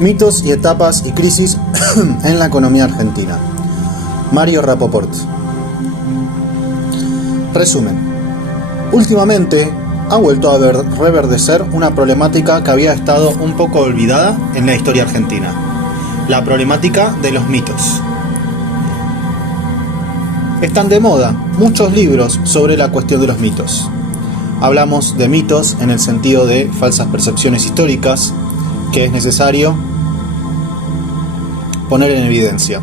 Mitos y etapas y crisis en la economía argentina. Mario Rapoport. Resumen. Últimamente ha vuelto a reverdecer una problemática que había estado un poco olvidada en la historia argentina. La problemática de los mitos. Están de moda muchos libros sobre la cuestión de los mitos. Hablamos de mitos en el sentido de falsas percepciones históricas que es necesario poner en evidencia.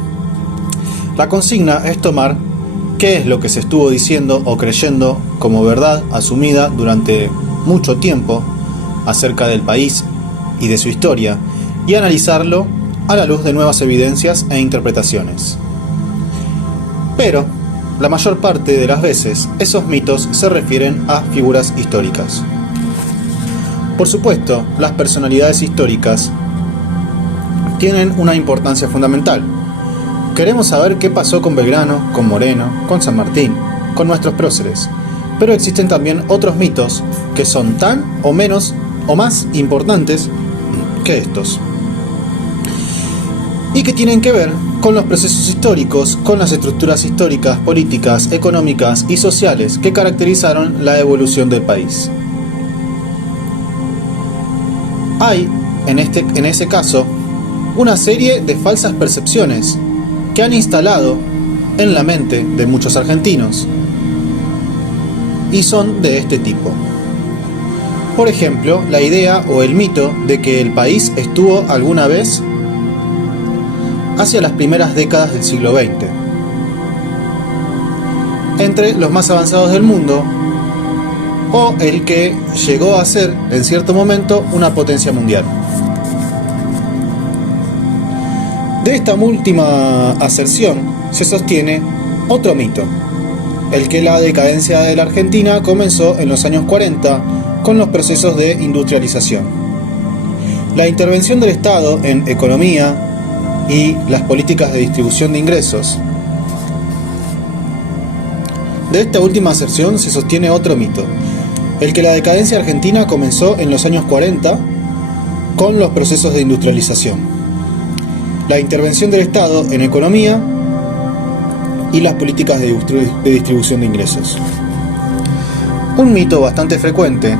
La consigna es tomar qué es lo que se estuvo diciendo o creyendo como verdad asumida durante mucho tiempo acerca del país y de su historia y analizarlo a la luz de nuevas evidencias e interpretaciones. Pero la mayor parte de las veces esos mitos se refieren a figuras históricas. Por supuesto, las personalidades históricas tienen una importancia fundamental. Queremos saber qué pasó con Belgrano, con Moreno, con San Martín, con nuestros próceres. Pero existen también otros mitos que son tan o menos o más importantes que estos. Y que tienen que ver con los procesos históricos, con las estructuras históricas, políticas, económicas y sociales que caracterizaron la evolución del país. Hay, en ese caso, una serie de falsas percepciones que han instalado en la mente de muchos argentinos y son de este tipo. Por ejemplo, la idea o el mito de que el país estuvo alguna vez hacia las primeras décadas del siglo XX entre los más avanzados del mundo, o el que llegó a ser en cierto momento una potencia mundial. De esta última aserción se sostiene otro mito, el que la decadencia de la Argentina comenzó en los años 40 con los procesos de industrialización. La intervención del Estado en economía y las políticas de distribución de ingresos. De esta última aserción se sostiene otro mito, el que la decadencia argentina comenzó en los años 40 con los procesos de industrialización, la intervención del Estado en economía y las políticas de distribución de ingresos. Un mito bastante frecuente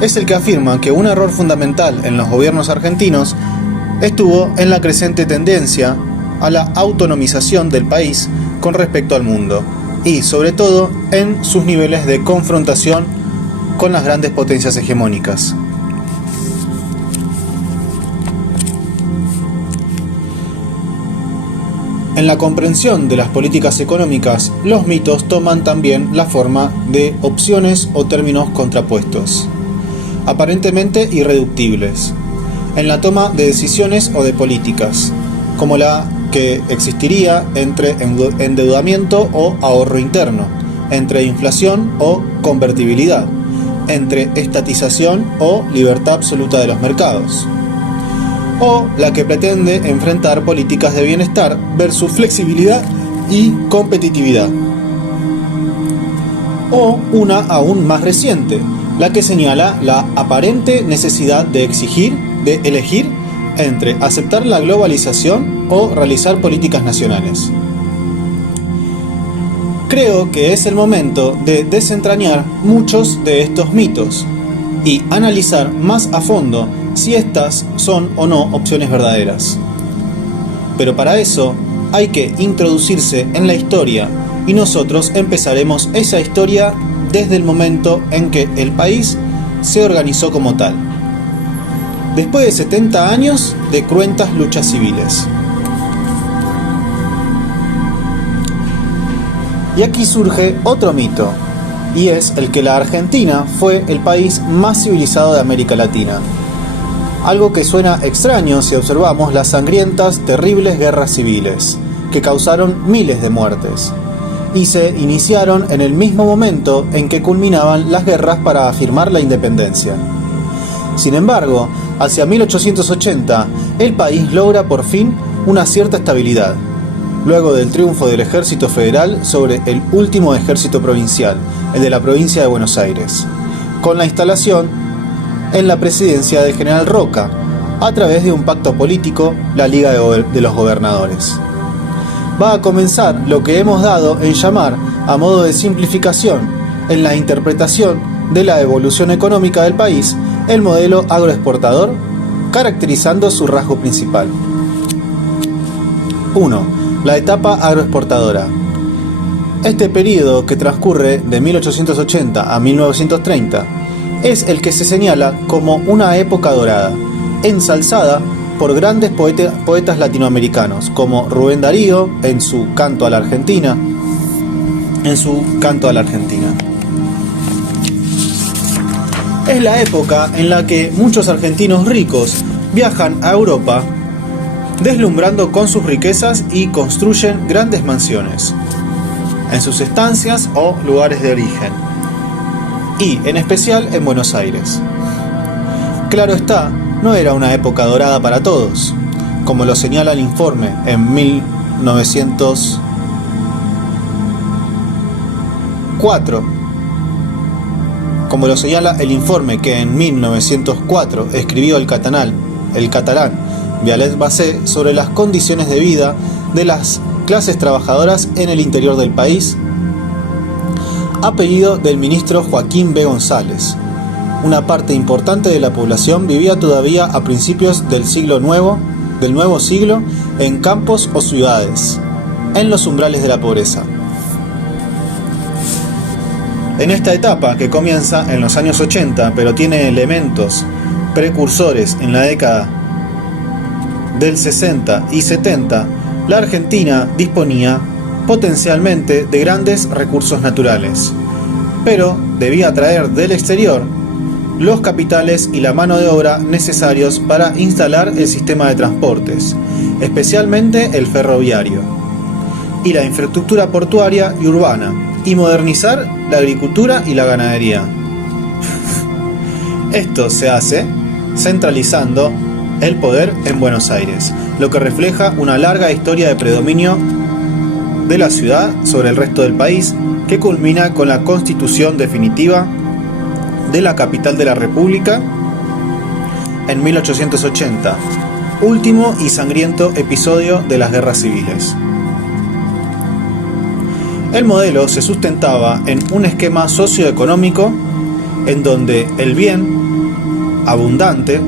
es el que afirma que un error fundamental en los gobiernos argentinos estuvo en la creciente tendencia a la autonomización del país con respecto al mundo y, sobre todo, en sus niveles de confrontación con las grandes potencias hegemónicas. En la comprensión de las políticas económicas, los mitos toman también la forma de opciones o términos contrapuestos, aparentemente irreductibles, en la toma de decisiones o de políticas, como la que existiría entre endeudamiento o ahorro interno, entre inflación o convertibilidad, entre estatización o libertad absoluta de los mercados, o la que pretende enfrentar políticas de bienestar versus flexibilidad y competitividad, o una aún más reciente, la que señala la aparente necesidad de elegir entre aceptar la globalización o realizar políticas nacionales. Creo que es el momento de desentrañar muchos de estos mitos y analizar más a fondo si estas son o no opciones verdaderas. Pero para eso hay que introducirse en la historia y nosotros empezaremos esa historia desde el momento en que el país se organizó como tal, después de 70 años de cruentas luchas civiles. Y aquí surge otro mito, y es el que la Argentina fue el país más civilizado de América Latina. Algo que suena extraño si observamos las sangrientas, terribles guerras civiles, que causaron miles de muertes, y se iniciaron en el mismo momento en que culminaban las guerras para afirmar la independencia. Sin embargo, hacia 1880, el país logra por fin una cierta estabilidad, luego del triunfo del ejército federal sobre el último ejército provincial, el de la provincia de Buenos Aires, con la instalación en la presidencia del general Roca, a través de un pacto político, la Liga de los Gobernadores. Va a comenzar lo que hemos dado en llamar, a modo de simplificación, en la interpretación de la evolución económica del país, el modelo agroexportador, caracterizando su rasgo principal. 1. La etapa agroexportadora. Este periodo, que transcurre de 1880 a 1930, es el que se señala como una época dorada, ensalzada por grandes poetas latinoamericanos como Rubén Darío en su Canto a la Argentina. Es la época en la que muchos argentinos ricos viajan a Europa, deslumbrando con sus riquezas, y construyen grandes mansiones en sus estancias o lugares de origen, y en especial en Buenos Aires. Claro está, no era una época dorada para todos, como lo señala el informe en 1904. Como lo señala el informe que en 1904 escribió el catalán Vialet Base sobre las condiciones de vida de las clases trabajadoras en el interior del país, a pedido del ministro Joaquín B. González. Una parte importante de la población vivía todavía a principios del nuevo siglo en campos o ciudades, en los umbrales de la pobreza. En esta etapa, que comienza en los años 80, pero tiene elementos precursores en la década del 60 y 70, la Argentina disponía potencialmente de grandes recursos naturales, pero debía traer del exterior los capitales y la mano de obra necesarios para instalar el sistema de transportes, especialmente el ferroviario, y la infraestructura portuaria y urbana, y modernizar la agricultura y la ganadería. Esto se hace centralizando el poder en Buenos Aires, lo que refleja una larga historia de predominio de la ciudad sobre el resto del país, que culmina con la constitución definitiva de la capital de la República en 1880, último y sangriento episodio de las guerras civiles. El modelo se sustentaba en un esquema socioeconómico en donde el bien abundante,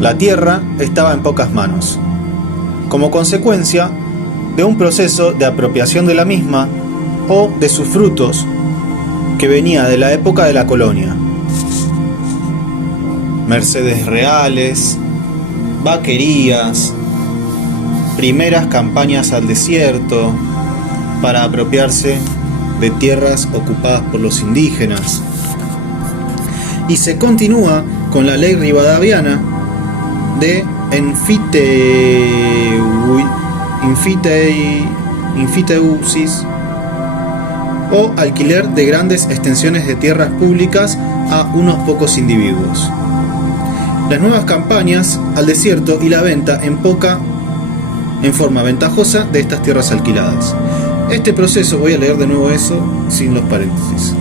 la tierra, estaba en pocas manos, como consecuencia de un proceso de apropiación de la misma o de sus frutos que venía de la época de la colonia. Mercedes reales, vaquerías, primeras campañas al desierto para apropiarse de tierras ocupadas por los indígenas. Y se continúa con la ley rivadaviana de enfiteusis, o alquiler de grandes extensiones de tierras públicas a unos pocos individuos. Las nuevas campañas al desierto y la venta en forma ventajosa de estas tierras alquiladas. Este proceso, voy a leer de nuevo eso sin los paréntesis.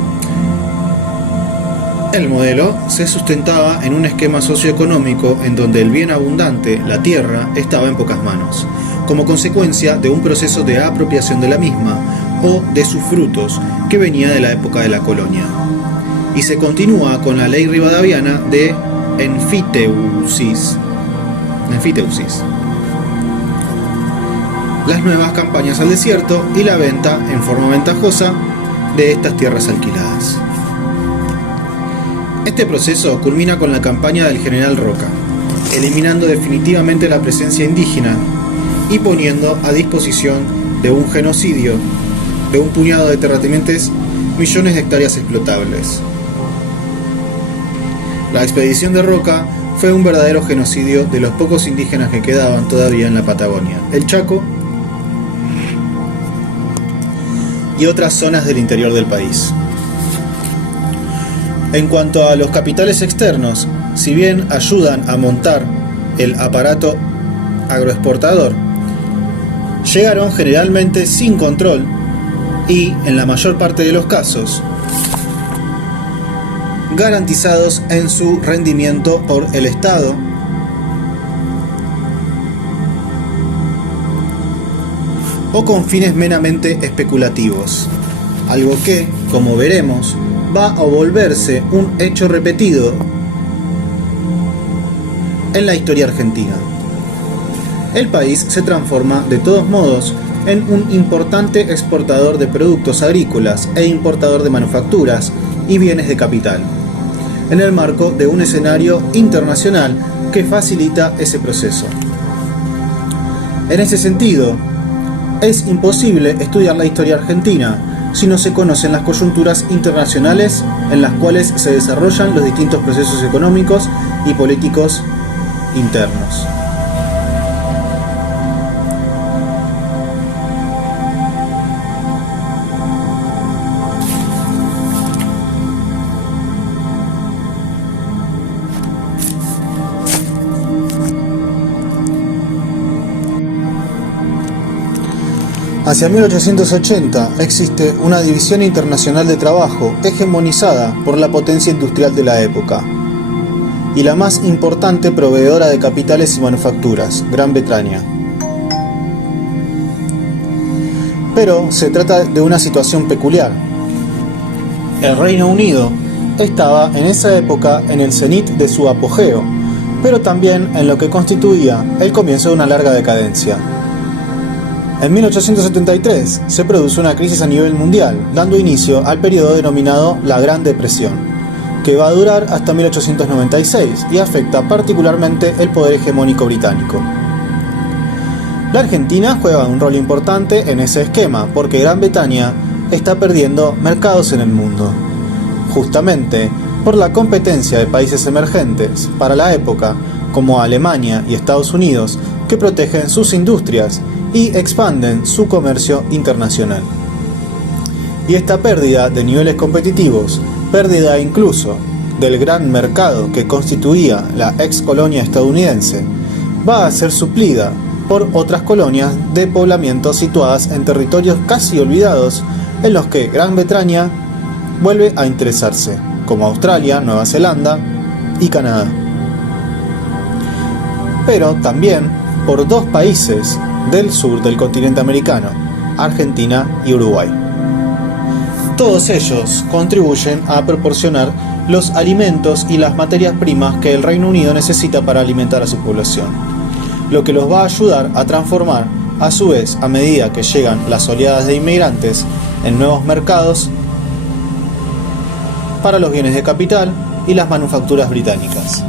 El modelo se sustentaba en un esquema socioeconómico en donde el bien abundante, la tierra, estaba en pocas manos, como consecuencia de un proceso de apropiación de la misma o de sus frutos que venía de la época de la colonia. Y se continúa con la ley rivadaviana de enfiteusis. Las nuevas campañas al desierto y la venta en forma ventajosa de estas tierras alquiladas. Este proceso culmina con la campaña del general Roca, eliminando definitivamente la presencia indígena y poniendo a disposición de un genocidio de un puñado de terratenientes millones de hectáreas explotables. La expedición de Roca fue un verdadero genocidio de los pocos indígenas que quedaban todavía en la Patagonia, el Chaco y otras zonas del interior del país. En cuanto a los capitales externos, si bien ayudan a montar el aparato agroexportador, llegaron generalmente sin control y, en la mayor parte de los casos, garantizados en su rendimiento por el Estado o con fines meramente especulativos, algo que, como veremos, va a volverse un hecho repetido en la historia argentina. El país se transforma, de todos modos, en un importante exportador de productos agrícolas e importador de manufacturas y bienes de capital, en el marco de un escenario internacional que facilita ese proceso. En ese sentido, es imposible estudiar la historia argentina si no se conocen las coyunturas internacionales en las cuales se desarrollan los distintos procesos económicos y políticos internos. Hacia 1880 existe una división internacional de trabajo hegemonizada por la potencia industrial de la época y la más importante proveedora de capitales y manufacturas, Gran Bretaña. Pero se trata de una situación peculiar. El Reino Unido estaba en esa época en el cenit de su apogeo, pero también en lo que constituía el comienzo de una larga decadencia. En 1873 se produce una crisis a nivel mundial, dando inicio al periodo denominado la Gran Depresión, que va a durar hasta 1896 y afecta particularmente el poder hegemónico británico. La Argentina juega un rol importante en ese esquema, porque Gran Bretaña está perdiendo mercados en el mundo, justamente por la competencia de países emergentes para la época, como Alemania y Estados Unidos, que protegen sus industrias y expanden su comercio internacional. Y esta pérdida de niveles competitivos, pérdida incluso del gran mercado que constituía la ex colonia estadounidense, va a ser suplida por otras colonias de poblamiento situadas en territorios casi olvidados en los que Gran Bretaña vuelve a interesarse, como Australia, Nueva Zelanda y Canadá. Pero también por dos países del sur del continente americano, Argentina y Uruguay. Todos ellos contribuyen a proporcionar los alimentos y las materias primas que el Reino Unido necesita para alimentar a su población, lo que los va a ayudar a transformar, a su vez, a medida que llegan las oleadas de inmigrantes, en nuevos mercados para los bienes de capital y las manufacturas británicas.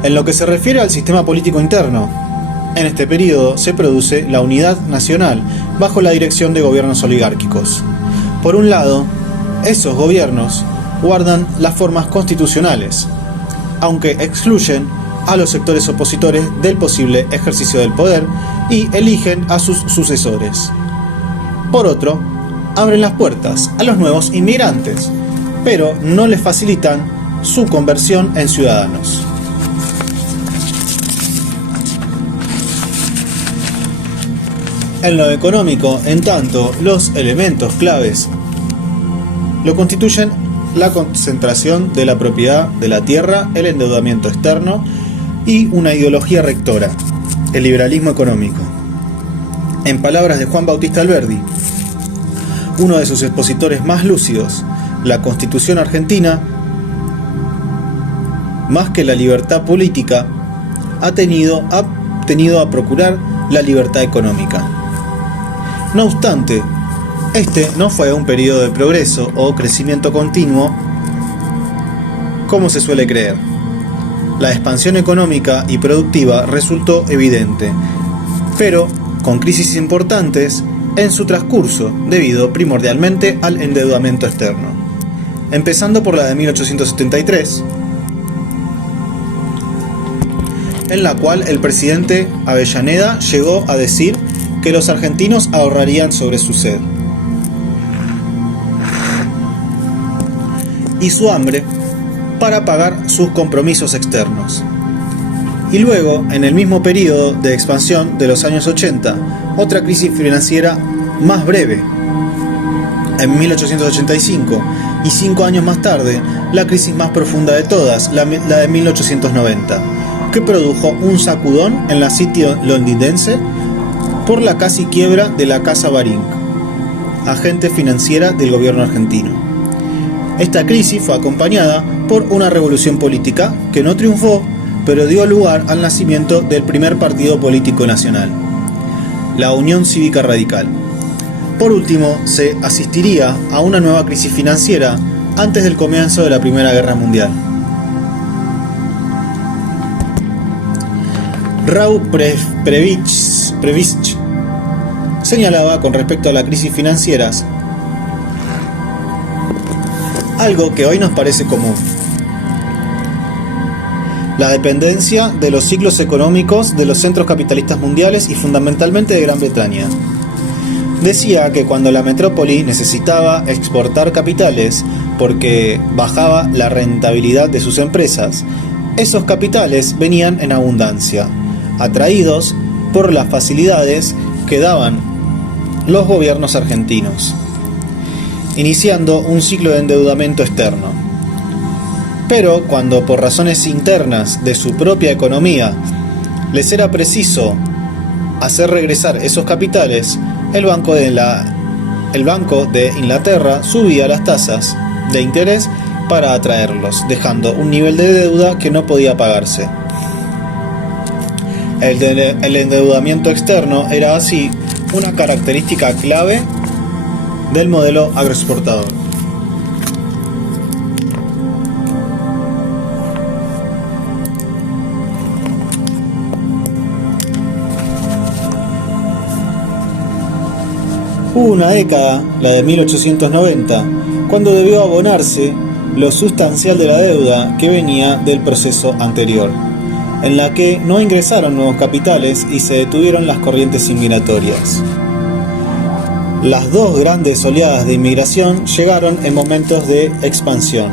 En lo que se refiere al sistema político interno, en este periodo se produce la unidad nacional bajo la dirección de gobiernos oligárquicos. Por un lado, esos gobiernos guardan las formas constitucionales, aunque excluyen a los sectores opositores del posible ejercicio del poder y eligen a sus sucesores. Por otro, abren las puertas a los nuevos inmigrantes, pero no les facilitan su conversión en ciudadanos. En lo económico, en tanto, los elementos claves lo constituyen la concentración de la propiedad de la tierra, el endeudamiento externo y una ideología rectora, el liberalismo económico. En palabras de Juan Bautista Alberdi, uno de sus expositores más lúcidos, la Constitución argentina, más que la libertad política, ha tenido a procurar la libertad económica. No obstante, este no fue un periodo de progreso o crecimiento continuo como se suele creer. La expansión económica y productiva resultó evidente, pero con crisis importantes en su transcurso, debido primordialmente al endeudamiento externo. Empezando por la de 1873, en la cual el presidente Avellaneda llegó a decir que los argentinos ahorrarían sobre su sed y su hambre para pagar sus compromisos externos. Y luego, en el mismo periodo de expansión de los años 80, otra crisis financiera más breve, en 1885, y 5 años más tarde, la crisis más profunda de todas, la de 1890, que produjo un sacudón en la City londinense por la casi quiebra de la Casa Baring, agente financiera del gobierno argentino. Esta crisis fue acompañada por una revolución política que no triunfó, pero dio lugar al nacimiento del primer partido político nacional, la Unión Cívica Radical. Por último, se asistiría a una nueva crisis financiera antes del comienzo de la Primera Guerra Mundial. Raúl Prebisch señalaba con respecto a las crisis financieras algo que hoy nos parece común: la dependencia de los ciclos económicos de los centros capitalistas mundiales y fundamentalmente de Gran Bretaña. Decía que cuando la metrópoli necesitaba exportar capitales porque bajaba la rentabilidad de sus empresas, esos capitales venían en abundancia, atraídos por las facilidades que daban los gobiernos argentinos, iniciando un ciclo de endeudamiento externo. Pero cuando por razones internas de su propia economía les era preciso hacer regresar esos capitales, el Banco de Inglaterra subía las tasas de interés para atraerlos, dejando un nivel de deuda que no podía pagarse. El endeudamiento externo era así una característica clave del modelo agroexportador. Hubo una década, la de 1890, cuando debió abonarse lo sustancial de la deuda que venía del proceso anterior, en la que no ingresaron nuevos capitales y se detuvieron las corrientes inmigratorias. Las dos grandes oleadas de inmigración llegaron en momentos de expansión,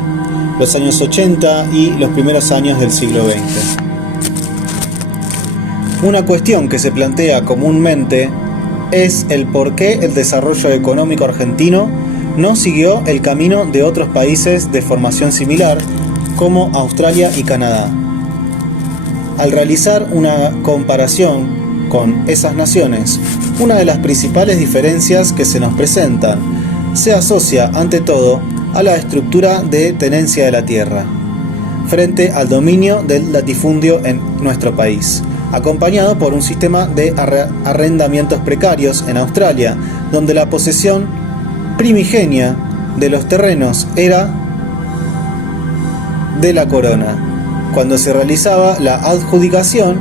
los años 80 y los primeros años del siglo XX. Una cuestión que se plantea comúnmente es el por qué el desarrollo económico argentino no siguió el camino de otros países de formación similar como Australia y Canadá. Al realizar una comparación con esas naciones, una de las principales diferencias que se nos presentan se asocia ante todo a la estructura de tenencia de la tierra, frente al dominio del latifundio en nuestro país, acompañado por un sistema de arrendamientos precarios en Australia, donde la posesión primigenia de los terrenos era de la corona. Cuando se realizaba la adjudicación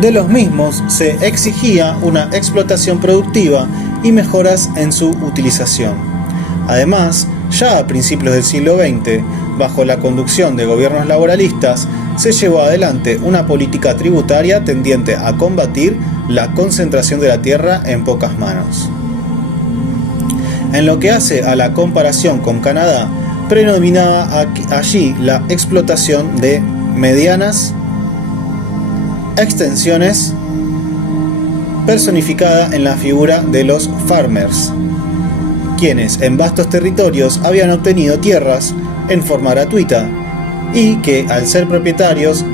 de los mismos, se exigía una explotación productiva y mejoras en su utilización. Además, ya a principios del siglo XX, bajo la conducción de gobiernos laboralistas, se llevó adelante una política tributaria tendiente a combatir la concentración de la tierra en pocas manos. En lo que hace a la comparación con Canadá, predominaba allí la explotación de medianas extensiones, personificada en la figura de los farmers, quienes en vastos territorios habían obtenido tierras en forma gratuita y que al ser propietarios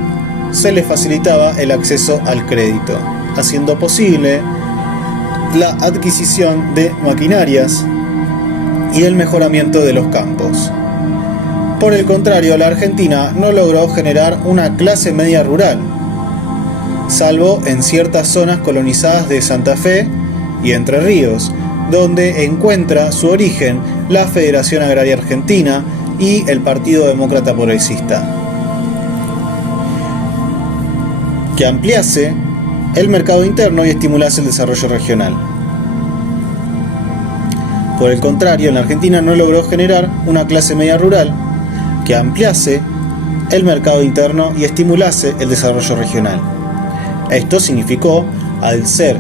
se les facilitaba el acceso al crédito, haciendo posible la adquisición de maquinarias y el mejoramiento de los campos. Por el contrario, la Argentina no logró generar una clase media rural, salvo en ciertas zonas colonizadas de Santa Fe y Entre Ríos, donde encuentra su origen la Federación Agraria Argentina y el Partido Demócrata Progresista, que ampliase el mercado interno y estimulase el desarrollo regional. Por el contrario, la Argentina no logró generar una clase media rural que ampliase el mercado interno y estimulase el desarrollo regional. Esto significó, al ser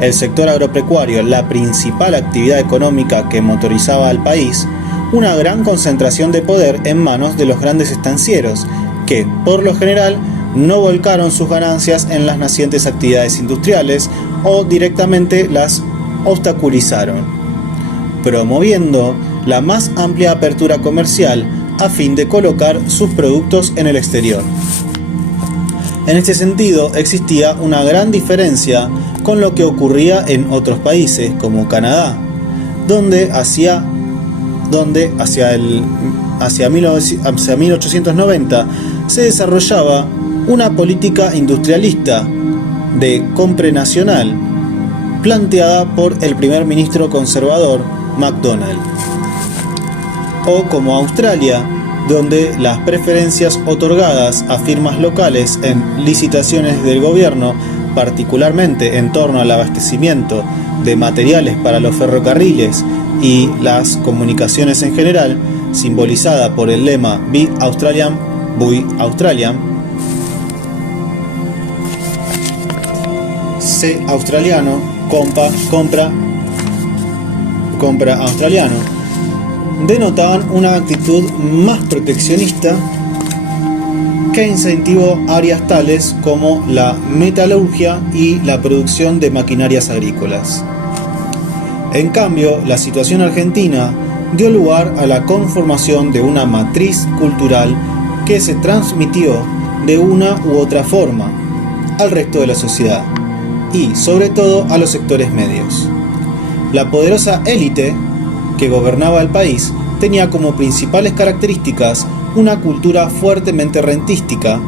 el sector agropecuario la principal actividad económica que motorizaba al país, una gran concentración de poder en manos de los grandes estancieros, que, por lo general, no volcaron sus ganancias en las nacientes actividades industriales o directamente las obstaculizaron, promoviendo la más amplia apertura comercial a fin de colocar sus productos en el exterior. En este sentido, existía una gran diferencia con lo que ocurría en otros países, como Canadá, donde hacia 1890 se desarrollaba una política industrialista de compra nacional planteada por el primer ministro conservador MacDonald, o como Australia, donde las preferencias otorgadas a firmas locales en licitaciones del gobierno, particularmente en torno al abastecimiento de materiales para los ferrocarriles y las comunicaciones en general, simbolizada por el lema Be Australian, Buy Australian, sé australiano, compra australiano, denotaban una actitud más proteccionista que incentivó áreas tales como la metalurgia y la producción de maquinarias agrícolas. En cambio, la situación argentina dio lugar a la conformación de una matriz cultural que se transmitió de una u otra forma al resto de la sociedad y, sobre todo, a los sectores medios. La poderosa élite que gobernaba el país tenía como principales características una cultura fuertemente rentística.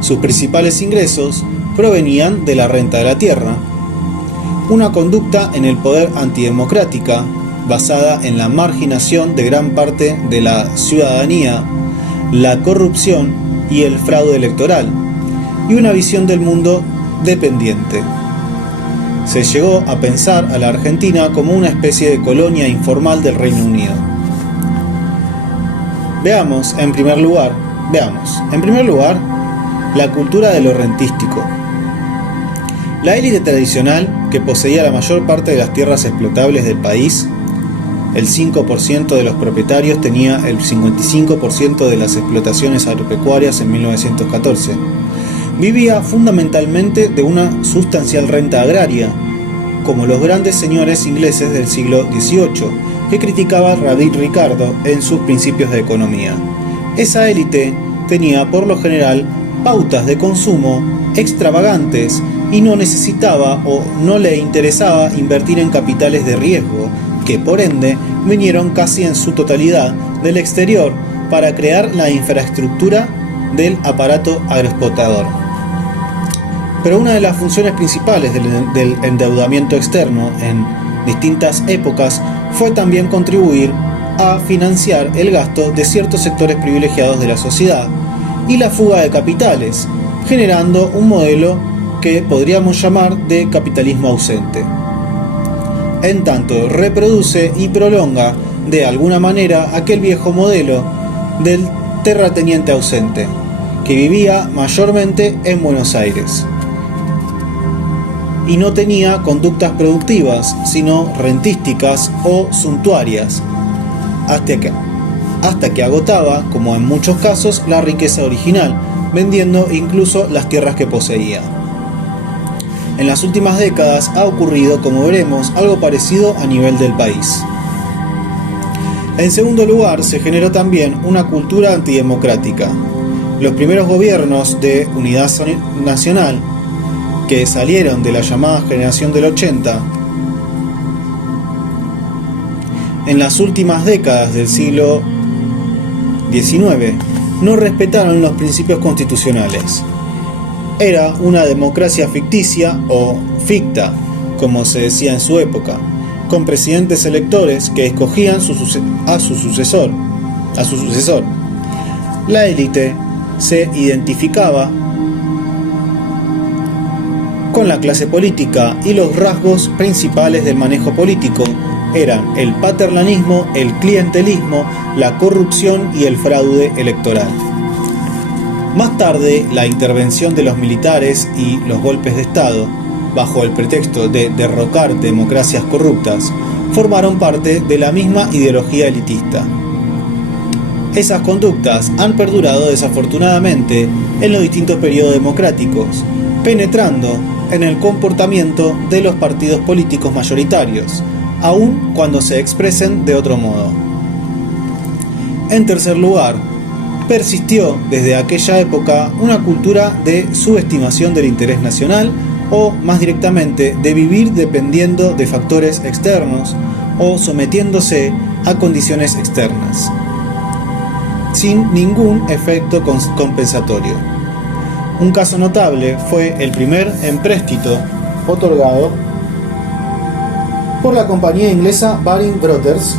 Sus principales ingresos provenían de la renta de la tierra, una conducta en el poder antidemocrática basada en la marginación de gran parte de la ciudadanía, la corrupción y el fraude electoral, y una visión del mundo dependiente. Se llegó a pensar a la Argentina como una especie de colonia informal del Reino Unido. Veamos, en primer lugar, la cultura de lo rentístico. La élite tradicional, que poseía la mayor parte de las tierras explotables del país, el 5% de los propietarios tenía el 55% de las explotaciones agropecuarias en 1914, vivía fundamentalmente de una sustancial renta agraria, como los grandes señores ingleses del siglo XVIII, que criticaba David Ricardo en sus Principios de Economía. Esa élite tenía por lo general pautas de consumo extravagantes y no necesitaba o no le interesaba invertir en capitales de riesgo, que por ende vinieron casi en su totalidad del exterior para crear la infraestructura del aparato agroexportador. Pero una de las funciones principales del endeudamiento externo en distintas épocas fue también contribuir a financiar el gasto de ciertos sectores privilegiados de la sociedad y la fuga de capitales, generando un modelo que podríamos llamar de capitalismo ausente. En tanto, reproduce y prolonga de alguna manera aquel viejo modelo del terrateniente ausente, que vivía mayormente en Buenos Aires y no tenía conductas productivas, sino rentísticas o suntuarias, hasta que agotaba, como en muchos casos, la riqueza original, vendiendo incluso las tierras que poseía. En las últimas décadas ha ocurrido, como veremos, algo parecido a nivel del país. En segundo lugar, se generó también una cultura antidemocrática. Los primeros gobiernos de unidad nacional, que salieron de la llamada generación del 80, en las últimas décadas del siglo XIX, no respetaron los principios constitucionales. Era una democracia ficticia o ficta, como se decía en su época, con presidentes electores que escogían a su sucesor. La élite se identificaba con la clase política y los rasgos principales del manejo político eran el paternalismo, el clientelismo, la corrupción y el fraude electoral. Más tarde, la intervención de los militares y los golpes de Estado, bajo el pretexto de derrocar democracias corruptas, formaron parte de la misma ideología elitista. Esas conductas han perdurado desafortunadamente en los distintos periodos democráticos, penetrando en el comportamiento de los partidos políticos mayoritarios, aun cuando se expresen de otro modo. En tercer lugar, persistió desde aquella época una cultura de subestimación del interés nacional o, más directamente, de vivir dependiendo de factores externos o sometiéndose a condiciones externas, sin ningún efecto compensatorio. Un caso notable fue el primer empréstito otorgado por la compañía inglesa Baring Brothers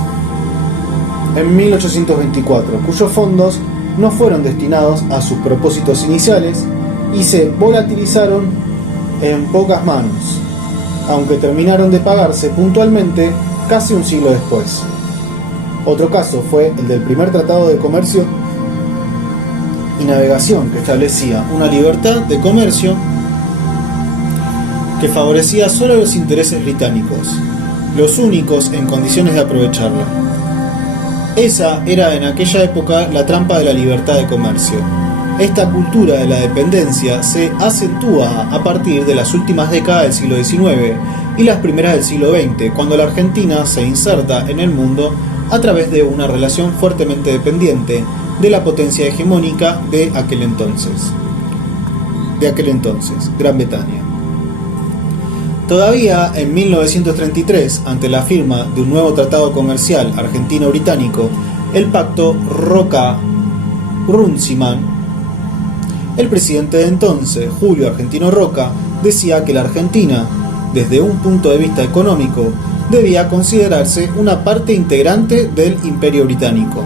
en 1824, cuyos fondos no fueron destinados a sus propósitos iniciales y se volatilizaron en pocas manos, aunque terminaron de pagarse puntualmente casi un siglo después. Otro caso fue el del primer tratado de comercio y navegación, que establecía una libertad de comercio que favorecía solo los intereses británicos, los únicos en condiciones de aprovecharla. Esa era en aquella época la trampa de la libertad de comercio. Esta cultura de la dependencia se acentúa a partir de las últimas décadas del siglo XIX y las primeras del siglo XX, cuando la Argentina se inserta en el mundo a través de una relación fuertemente dependiente de la potencia hegemónica de aquel entonces, Gran Bretaña. Todavía en 1933, ante la firma de un nuevo tratado comercial argentino-británico, el pacto Roca-Runciman, el presidente de entonces, Julio Argentino Roca, decía que la Argentina, desde un punto de vista económico, debía considerarse una parte integrante del Imperio Británico,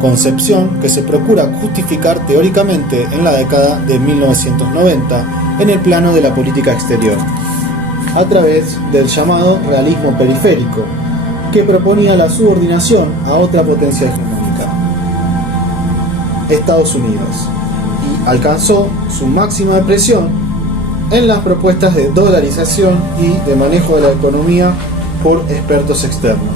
concepción que se procura justificar teóricamente en la década de 1990 en el plano de la política exterior, a través del llamado realismo periférico, que proponía la subordinación a otra potencia hegemónica, Estados Unidos, y alcanzó su máxima presión en las propuestas de dolarización y de manejo de la economía por expertos externos.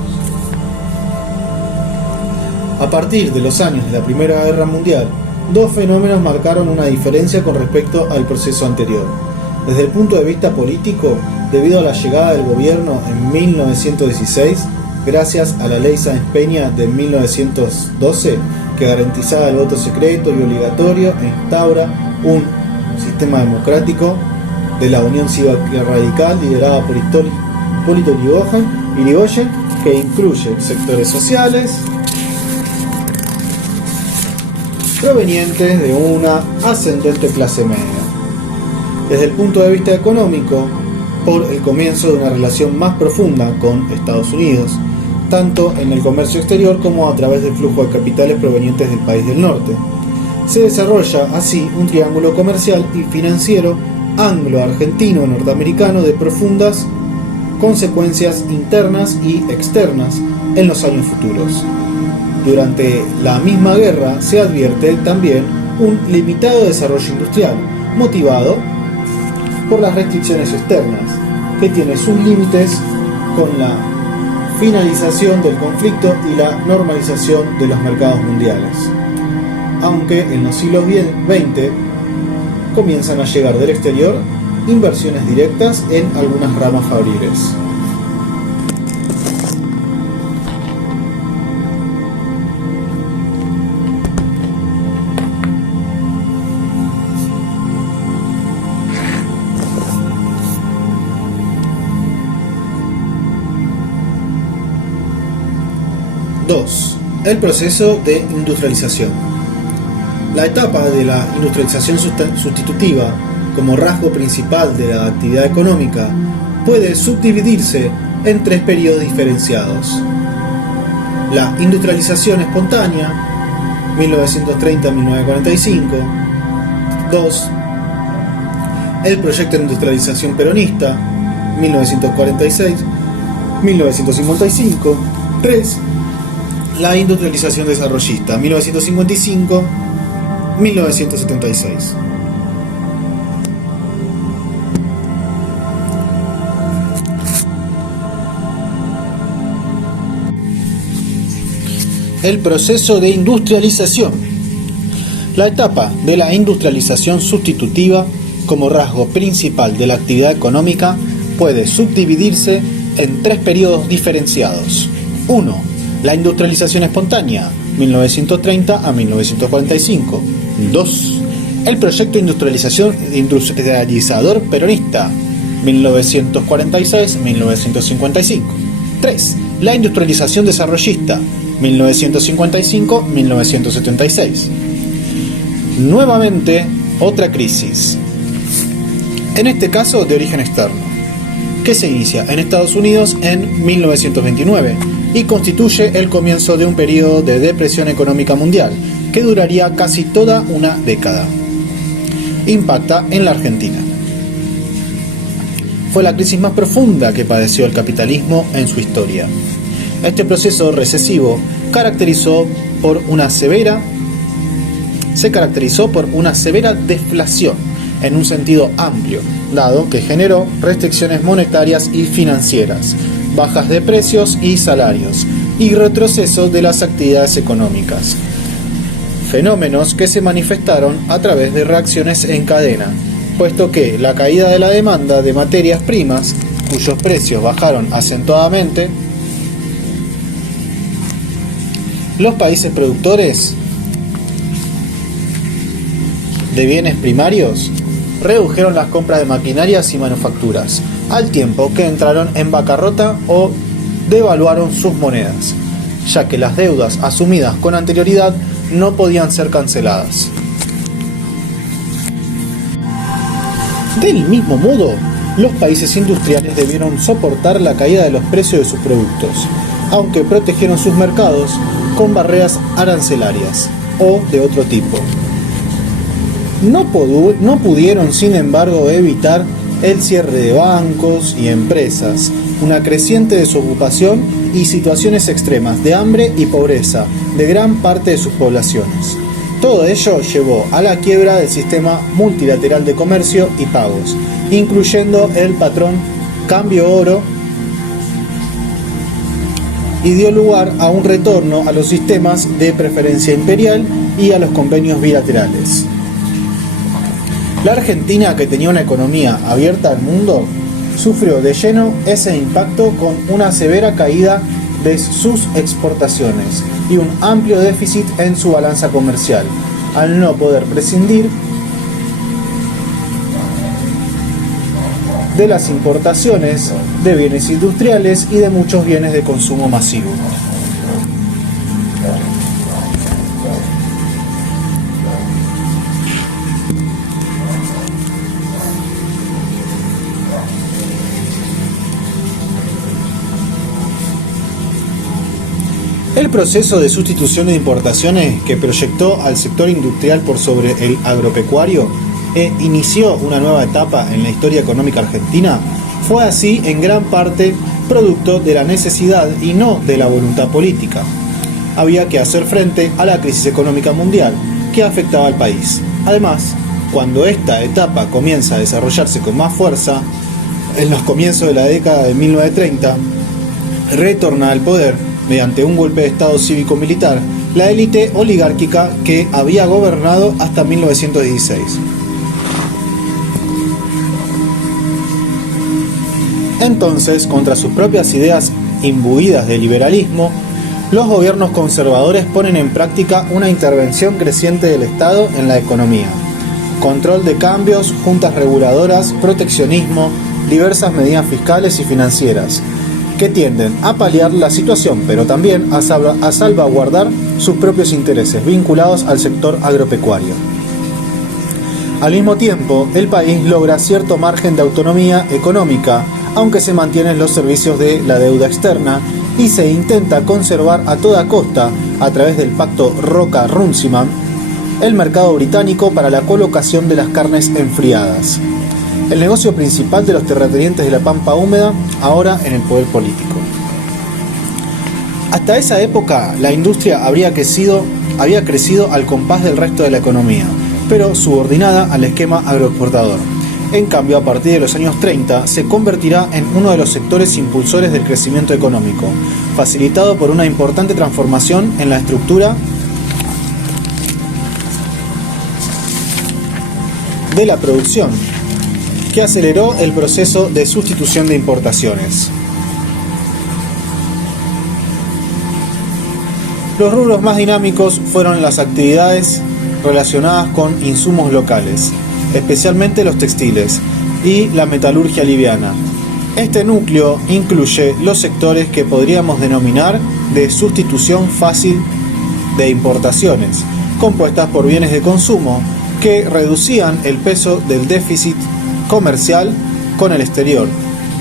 A partir de los años de la Primera Guerra Mundial, dos fenómenos marcaron una diferencia con respecto al proceso anterior. Desde el punto de vista político, debido a la llegada del gobierno en 1916, gracias a la Ley Sáenz Peña de 1912, que garantizaba el voto secreto y obligatorio e instaura un sistema democrático de la Unión Cívica Radical liderada por Hipólito Yrigoyen, que incluye sectores sociales provenientes de una ascendente clase media. Desde el punto de vista económico, por el comienzo de una relación más profunda con Estados Unidos, tanto en el comercio exterior como a través del flujo de capitales provenientes del país del norte. Se desarrolla así un triángulo comercial y financiero anglo-argentino-norteamericano de profundas consecuencias internas y externas en los años futuros. Durante la misma guerra se advierte también un limitado desarrollo industrial, motivado por las restricciones externas, que tiene sus límites con la finalización del conflicto y la normalización de los mercados mundiales. Aunque en los siglos XX comienzan a llegar del exterior inversiones directas en algunas ramas fabriles. El proceso de industrialización. La etapa de la industrialización sustitutiva, como rasgo principal de la actividad económica, puede subdividirse en tres periodos diferenciados. La industrialización espontánea, 1930-1945. 2. El proyecto de industrialización peronista, 1946-1955. 3. La industrialización desarrollista, 1955-1976. El proceso de industrialización. La etapa de la industrialización sustitutiva, como rasgo principal de la actividad económica, puede subdividirse en tres periodos diferenciados. 1. La industrialización espontánea, 1930 a 1945. 2. El proyecto industrializador peronista, 1946-1955. 3. La industrialización desarrollista, 1955-1976. Nuevamente, otra crisis. En este caso, de origen externo, que se inicia en Estados Unidos en 1929 y constituye el comienzo de un periodo de depresión económica mundial que duraría casi toda una década. Impacta en la Argentina. Fue la crisis más profunda que padeció el capitalismo en su historia. Este proceso recesivo se caracterizó por una severa deflación en un sentido amplio, dado que generó restricciones monetarias y financieras, bajas de precios y salarios, y retroceso de las actividades económicas. Fenómenos que se manifestaron a través de reacciones en cadena, puesto que la caída de la demanda de materias primas, cuyos precios bajaron acentuadamente, los países productores de bienes primarios redujeron las compras de maquinarias y manufacturas, al tiempo que entraron en bancarrota o devaluaron sus monedas, ya que las deudas asumidas con anterioridad no podían ser canceladas. Del mismo modo, los países industriales debieron soportar la caída de los precios de sus productos, aunque protegieron sus mercados con barreras arancelarias o de otro tipo. No pudieron, sin embargo, evitar el cierre de bancos y empresas, una creciente desocupación y situaciones extremas de hambre y pobreza de gran parte de sus poblaciones. Todo ello llevó a la quiebra del sistema multilateral de comercio y pagos, incluyendo el patrón cambio-oro, y dio lugar a un retorno a los sistemas de preferencia imperial y a los convenios bilaterales. La Argentina, que tenía una economía abierta al mundo, sufrió de lleno ese impacto con una severa caída de sus exportaciones y un amplio déficit en su balanza comercial, al no poder prescindir de las importaciones de bienes industriales y de muchos bienes de consumo masivo. El proceso de sustitución de importaciones que proyectó al sector industrial por sobre el agropecuario e inició una nueva etapa en la historia económica argentina fue así en gran parte producto de la necesidad y no de la voluntad política. Había que hacer frente a la crisis económica mundial que afectaba al país. Además, cuando esta etapa comienza a desarrollarse con más fuerza, en los comienzos de la década de 1930, retorna al poder, mediante un golpe de estado cívico-militar, la élite oligárquica que había gobernado hasta 1916. Entonces, contra sus propias ideas imbuidas de liberalismo, los gobiernos conservadores ponen en práctica una intervención creciente del Estado en la economía. Control de cambios, juntas reguladoras, proteccionismo, diversas medidas fiscales y financieras, que tienden a paliar la situación, pero también a salvaguardar sus propios intereses vinculados al sector agropecuario. Al mismo tiempo, el país logra cierto margen de autonomía económica, aunque se mantienen los servicios de la deuda externa y se intenta conservar a toda costa, a través del pacto Roca-Runciman, el mercado británico para la colocación de las carnes enfriadas. El negocio principal de los terratenientes de la pampa húmeda, ahora en el poder político. Hasta esa época, la industria había crecido al compás del resto de la economía, pero subordinada al esquema agroexportador. En cambio, a partir de los años 30, se convertirá en uno de los sectores impulsores del crecimiento económico, facilitado por una importante transformación en la estructura de la producción, que aceleró el proceso de sustitución de importaciones. Los rubros más dinámicos fueron las actividades relacionadas con insumos locales, especialmente los textiles, y la metalurgia liviana. Este núcleo incluye los sectores que podríamos denominar de sustitución fácil de importaciones, compuestas por bienes de consumo que reducían el peso del déficit comercial con el exterior,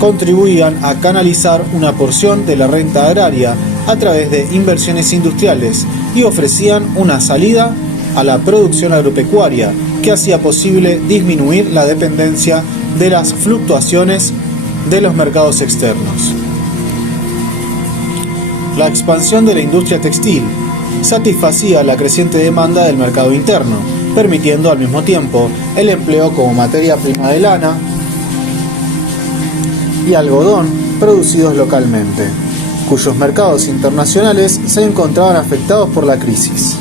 contribuían a canalizar una porción de la renta agraria a través de inversiones industriales y ofrecían una salida a la producción agropecuaria que hacía posible disminuir la dependencia de las fluctuaciones de los mercados externos. La expansión de la industria textil satisfacía la creciente demanda del mercado interno, permitiendo al mismo tiempo el empleo como materia prima de lana y algodón producidos localmente, cuyos mercados internacionales se encontraban afectados por la crisis.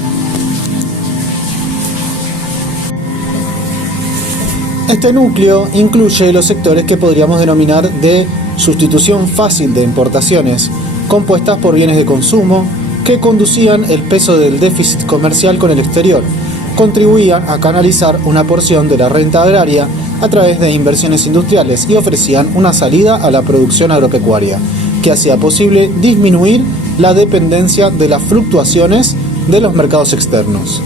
Este núcleo incluye los sectores que podríamos denominar de sustitución fácil de importaciones, compuestas por bienes de consumo que conducían el peso del déficit comercial con el exterior, contribuían a canalizar una porción de la renta agraria a través de inversiones industriales y ofrecían una salida a la producción agropecuaria, que hacía posible disminuir la dependencia de las fluctuaciones de los mercados externos.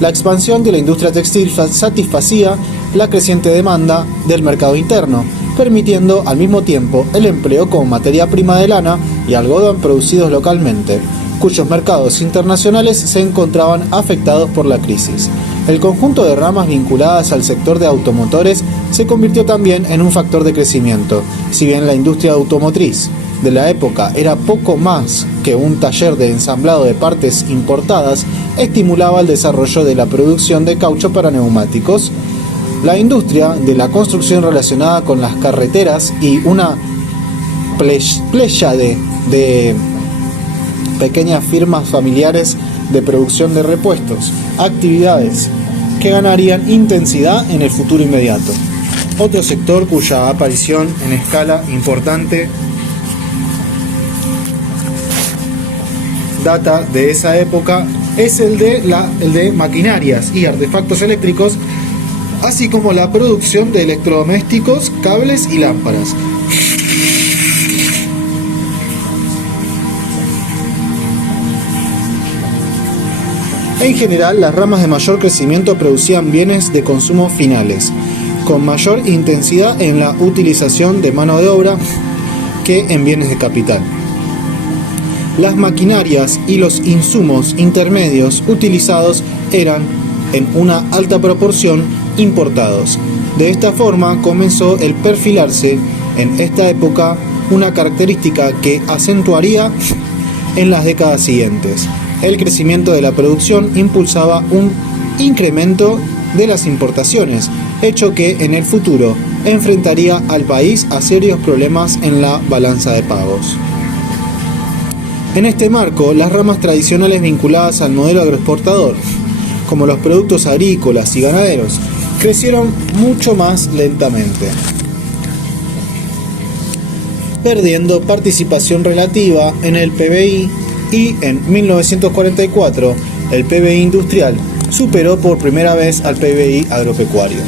La expansión de la industria textil satisfacía la creciente demanda del mercado interno, permitiendo al mismo tiempo el empleo como materia prima de lana y algodón producidos localmente, cuyos mercados internacionales se encontraban afectados por la crisis. El conjunto de ramas vinculadas al sector de automotores se convirtió también en un factor de crecimiento. Si bien la industria automotriz de la época era poco más que un taller de ensamblado de partes importadas, estimulaba el desarrollo de la producción de caucho para neumáticos. La industria de la construcción relacionada con las carreteras y una pléyade de pequeñas firmas familiares de producción de repuestos, actividades que ganarían intensidad en el futuro inmediato. Otro sector cuya aparición en escala importante data de esa época es el de maquinarias y artefactos eléctricos, así como la producción de electrodomésticos, cables y lámparas. En general, las ramas de mayor crecimiento producían bienes de consumo finales, con mayor intensidad en la utilización de mano de obra que en bienes de capital. Las maquinarias y los insumos intermedios utilizados eran, en una alta proporción, importados. De esta forma comenzó el perfilarse en esta época una característica que acentuaría en las décadas siguientes. El crecimiento de la producción impulsaba un incremento de las importaciones, hecho que en el futuro enfrentaría al país a serios problemas en la balanza de pagos. En este marco, las ramas tradicionales vinculadas al modelo agroexportador, como los productos agrícolas y ganaderos, crecieron mucho más lentamente, perdiendo participación relativa en el PBI, y en 1944 el PBI industrial superó por primera vez al PBI agropecuario.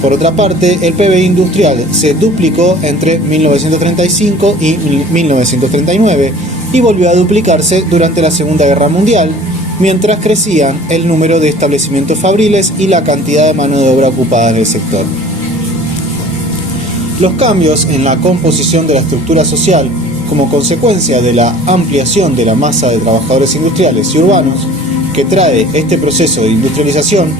Por otra parte, el PBI industrial se duplicó entre 1935 y 1939 y volvió a duplicarse durante la Segunda Guerra Mundial, mientras crecían el número de establecimientos fabriles y la cantidad de mano de obra ocupada en el sector. Los cambios en la composición de la estructura social, como consecuencia de la ampliación de la masa de trabajadores industriales y urbanos que trae este proceso de industrialización,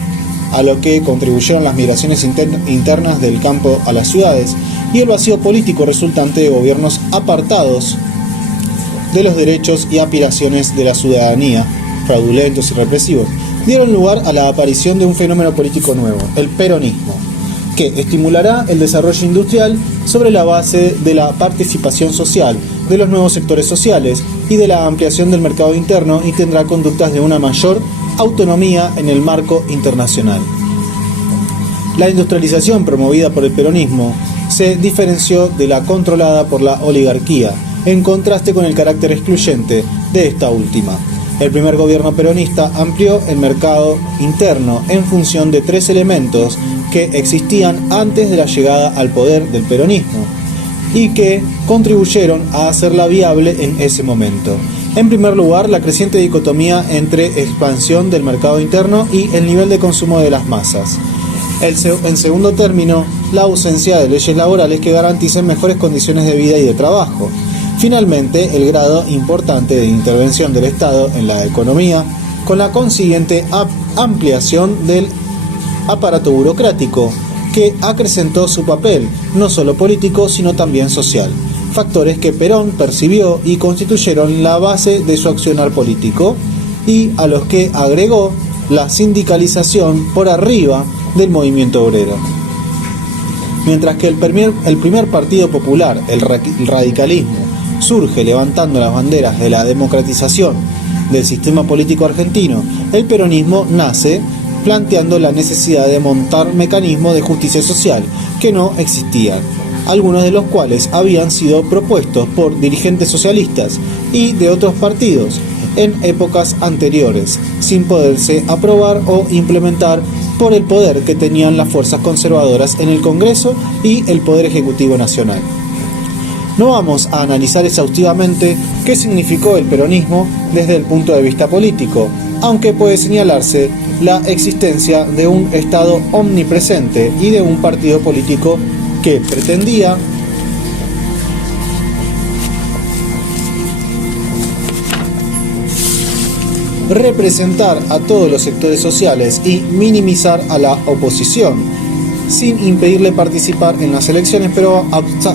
a lo que contribuyeron las migraciones internas del campo a las ciudades y el vacío político resultante de gobiernos apartados de los derechos y aspiraciones de la ciudadanía, fraudulentos y represivos, dieron lugar a la aparición de un fenómeno político nuevo, el peronismo, que estimulará el desarrollo industrial sobre la base de la participación social, de los nuevos sectores sociales y de la ampliación del mercado interno, y tendrá conductas de una mayor autonomía en el marco internacional. La industrialización promovida por el peronismo se diferenció de la controlada por la oligarquía, en contraste con el carácter excluyente de esta última. El primer gobierno peronista amplió el mercado interno en función de 3 elementos que existían antes de la llegada al poder del peronismo y que contribuyeron a hacerla viable en ese momento. En primer lugar, la creciente dicotomía entre expansión del mercado interno y el nivel de consumo de las masas. En segundo término, la ausencia de leyes laborales que garanticen mejores condiciones de vida y de trabajo. Finalmente, el grado importante de intervención del Estado en la economía, con la consiguiente ampliación del aparato burocrático, que acrecentó su papel, no solo político, sino también social. Factores que Perón percibió y constituyeron la base de su accionar político, y a los que agregó la sindicalización por arriba del movimiento obrero. Mientras que el primer partido popular, el radicalismo, surge levantando las banderas de la democratización del sistema político argentino, el peronismo nace planteando la necesidad de montar mecanismos de justicia social que no existían, algunos de los cuales habían sido propuestos por dirigentes socialistas y de otros partidos en épocas anteriores, sin poderse aprobar o implementar por el poder que tenían las fuerzas conservadoras en el Congreso y el Poder Ejecutivo Nacional. No vamos a analizar exhaustivamente qué significó el peronismo desde el punto de vista político, aunque puede señalarse la existencia de un Estado omnipresente y de un partido político que pretendía representar a todos los sectores sociales y minimizar a la oposición, sin impedirle participar en las elecciones, pero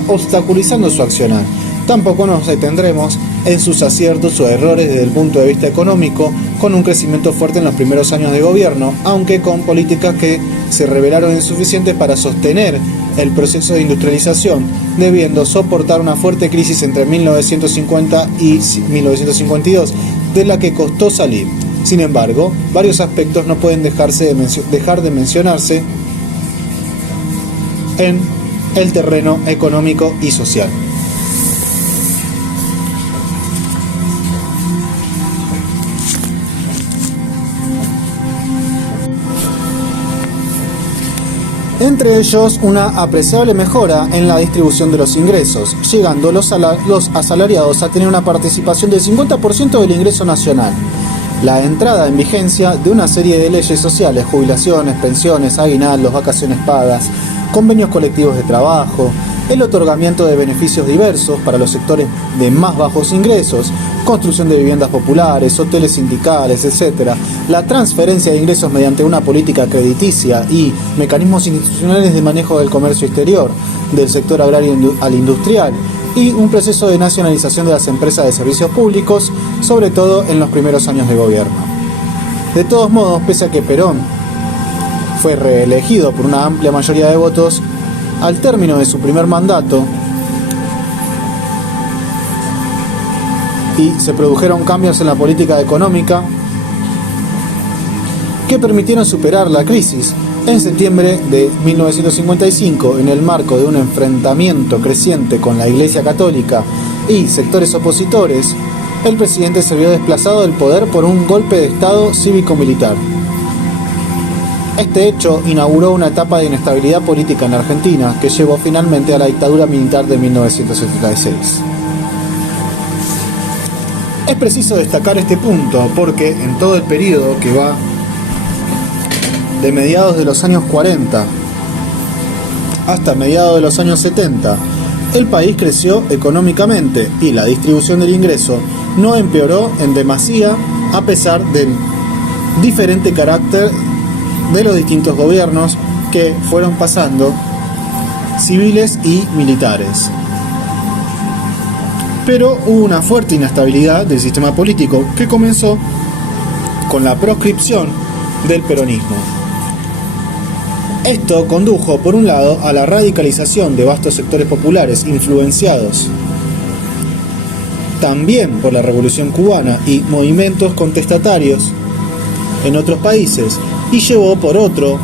obstaculizando su accionar. Tampoco nos detendremos en sus aciertos o errores desde el punto de vista económico, con un crecimiento fuerte en los primeros años de gobierno, aunque con políticas que se revelaron insuficientes para sostener el proceso de industrialización, debiendo soportar una fuerte crisis entre 1950 y 1952, de la que costó salir. Sin embargo, varios aspectos no pueden dejar de mencionarse en el terreno económico y social. Entre ellos, una apreciable mejora en la distribución de los ingresos, llegando los asalariados a tener una participación del 50% del ingreso nacional. La entrada en vigencia de una serie de leyes sociales, jubilaciones, pensiones, aguinaldos, vacaciones pagas, convenios colectivos de trabajo, el otorgamiento de beneficios diversos para los sectores de más bajos ingresos, construcción de viviendas populares, hoteles sindicales, etc., la transferencia de ingresos mediante una política crediticia y mecanismos institucionales de manejo del comercio exterior, del sector agrario al industrial, y un proceso de nacionalización de las empresas de servicios públicos, sobre todo en los primeros años de gobierno. De todos modos, pese a que Perón fue reelegido por una amplia mayoría de votos, al término de su primer mandato y se produjeron cambios en la política económica que permitieron superar la crisis. En septiembre de 1955, en el marco de un enfrentamiento creciente con la Iglesia Católica y sectores opositores, el presidente se vio desplazado del poder por un golpe de Estado cívico-militar. Este hecho inauguró una etapa de inestabilidad política en Argentina que llevó finalmente a la dictadura militar de 1976. Es preciso destacar este punto porque en todo el periodo que va de mediados de los años 40 hasta mediados de los años 70, el país creció económicamente y la distribución del ingreso no empeoró en demasía a pesar del diferente carácter de los distintos gobiernos que fueron pasando, civiles y militares. Pero hubo una fuerte inestabilidad del sistema político que comenzó con la proscripción del peronismo. Esto condujo, por un lado, a la radicalización de vastos sectores populares influenciados también por la Revolución Cubana y movimientos contestatarios en otros países, y llevó, por otro,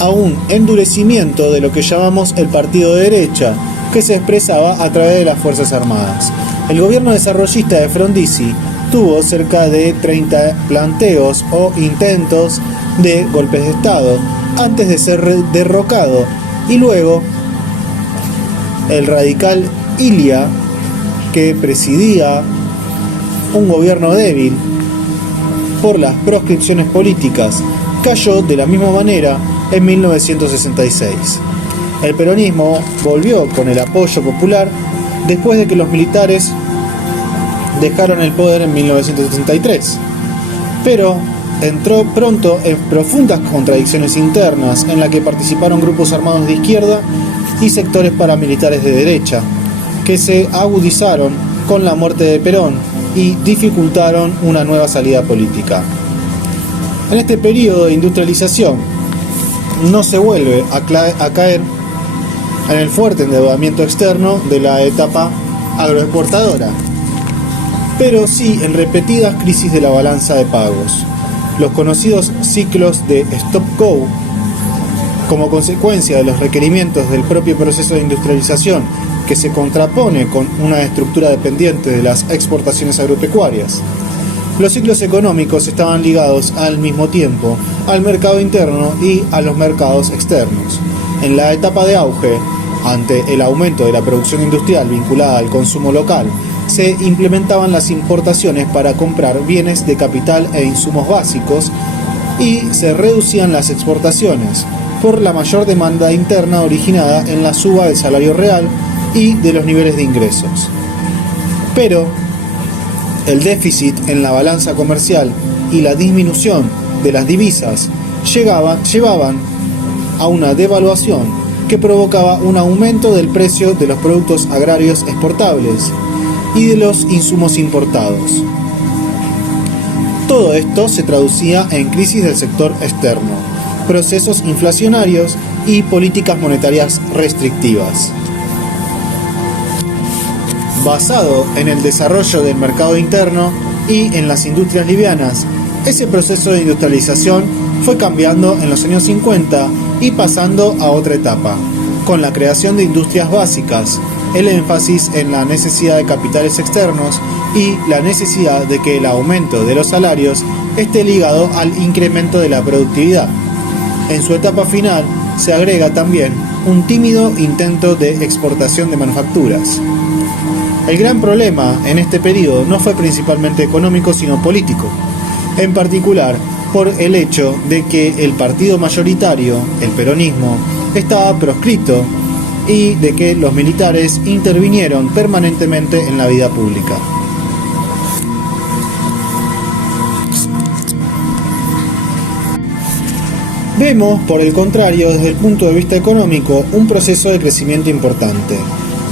a un endurecimiento de lo que llamamos el partido de derecha, que se expresaba a través de las Fuerzas Armadas. El gobierno desarrollista de Frondizi sostuvo cerca de 30 planteos o intentos de golpes de Estado antes de ser derrocado, y luego el radical Ilia, que presidía un gobierno débil por las proscripciones políticas, cayó de la misma manera en 1966. El peronismo volvió con el apoyo popular después de que los militares dejaron el poder en 1973, pero entró pronto en profundas contradicciones internas en las que participaron grupos armados de izquierda y sectores paramilitares de derecha, que se agudizaron con la muerte de Perón y dificultaron una nueva salida política. En este periodo de industrialización no se vuelve a caer en el fuerte endeudamiento externo de la etapa agroexportadora, pero sí en repetidas crisis de la balanza de pagos. Los conocidos ciclos de stop-go, como consecuencia de los requerimientos del propio proceso de industrialización, que se contrapone con una estructura dependiente de las exportaciones agropecuarias. Los ciclos económicos estaban ligados al mismo tiempo al mercado interno y a los mercados externos. En la etapa de auge, ante el aumento de la producción industrial vinculada al consumo local, se implementaban las importaciones para comprar bienes de capital e insumos básicos, y se reducían las exportaciones por la mayor demanda interna originada en la suba del salario real y de los niveles de ingresos. Pero el déficit en la balanza comercial y la disminución de las divisas llevaban a una devaluación que provocaba un aumento del precio de los productos agrarios exportables y de los insumos importados. Todo esto se traducía en crisis del sector externo, procesos inflacionarios y políticas monetarias restrictivas. Basado en el desarrollo del mercado interno y en las industrias livianas, ese proceso de industrialización fue cambiando en los años 50 y pasando a otra etapa, con la creación de industrias básicas, el énfasis en la necesidad de capitales externos y la necesidad de que el aumento de los salarios esté ligado al incremento de la productividad. En su etapa final se agrega también un tímido intento de exportación de manufacturas. El gran problema en este periodo no fue principalmente económico, sino político, en particular por el hecho de que el partido mayoritario, el peronismo, estaba proscrito y de que los militares intervinieron permanentemente en la vida pública. Vemos, por el contrario, desde el punto de vista económico, un proceso de crecimiento importante,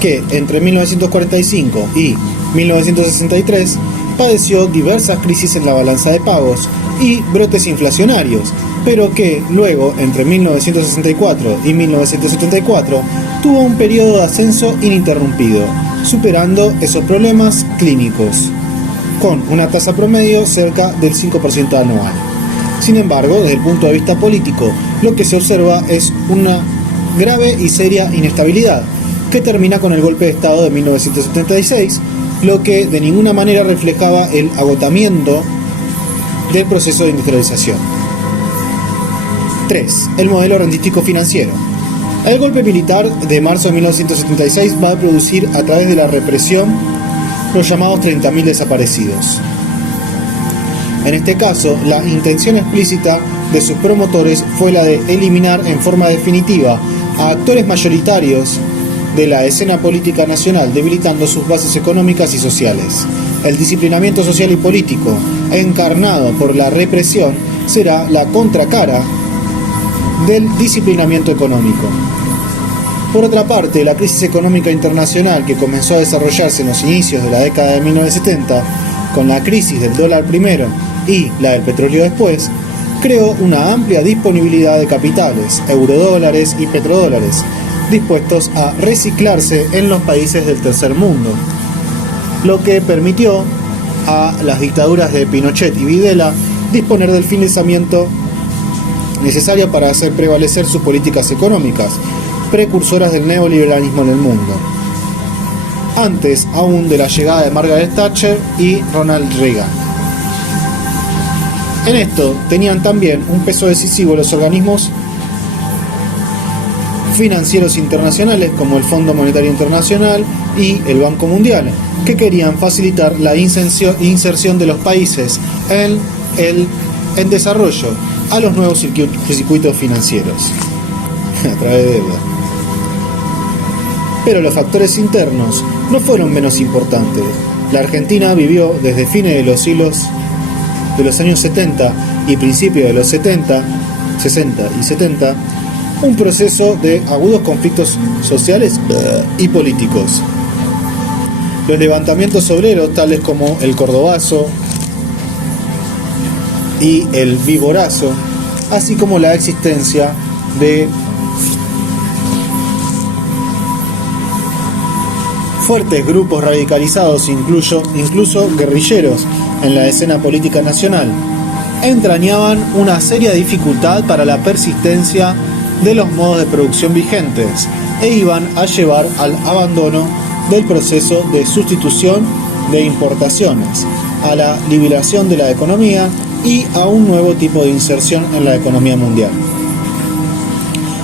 que entre 1945 y 1963 padeció diversas crisis en la balanza de pagos y brotes inflacionarios, pero que luego, entre 1964 y 1974, tuvo un periodo de ascenso ininterrumpido, superando esos problemas clínicos, con una tasa promedio cerca del 5% anual. Sin embargo, desde el punto de vista político, lo que se observa es una grave y seria inestabilidad, que termina con el golpe de Estado de 1976, lo que de ninguna manera reflejaba el agotamiento del proceso de industrialización. 3. El modelo rentístico financiero. El golpe militar de marzo de 1976 va a producir, a través de la represión, los llamados 30.000 desaparecidos. En este caso, la intención explícita de sus promotores fue la de eliminar en forma definitiva a actores mayoritarios de la escena política nacional, debilitando sus bases económicas y sociales. El disciplinamiento social y político, encarnado por la represión, será la contracara del disciplinamiento económico. Por otra parte, la crisis económica internacional que comenzó a desarrollarse en los inicios de la década de 1970, con la crisis del dólar primero y la del petróleo después, creó una amplia disponibilidad de capitales, eurodólares y petrodólares, dispuestos a reciclarse en los países del tercer mundo, lo que permitió a las dictaduras de Pinochet y Videla disponer del financiamiento necesario para hacer prevalecer sus políticas económicas, precursoras del neoliberalismo en el mundo. antes aún de la llegada de Margaret Thatcher y Ronald Reagan. En esto tenían también un peso decisivo los organismos financieros internacionales como el Fondo Monetario Internacional y el Banco Mundial, que querían facilitar la inserción de los países en desarrollo a los nuevos circuitos financieros a través de deuda. Pero los factores internos no fueron menos importantes. La Argentina vivió desde fines de los años 70 y principios de los 60 y 70 un proceso de agudos conflictos sociales y políticos. Los levantamientos obreros, tales como el Cordobazo y el Viborazo, así como la existencia de fuertes grupos radicalizados, incluso guerrilleros, en la escena política nacional, entrañaban una seria dificultad para la persistencia de los modos de producción vigentes e iban a llevar al abandono del proceso de sustitución de importaciones, a la liberación de la economía y a un nuevo tipo de inserción en la economía mundial.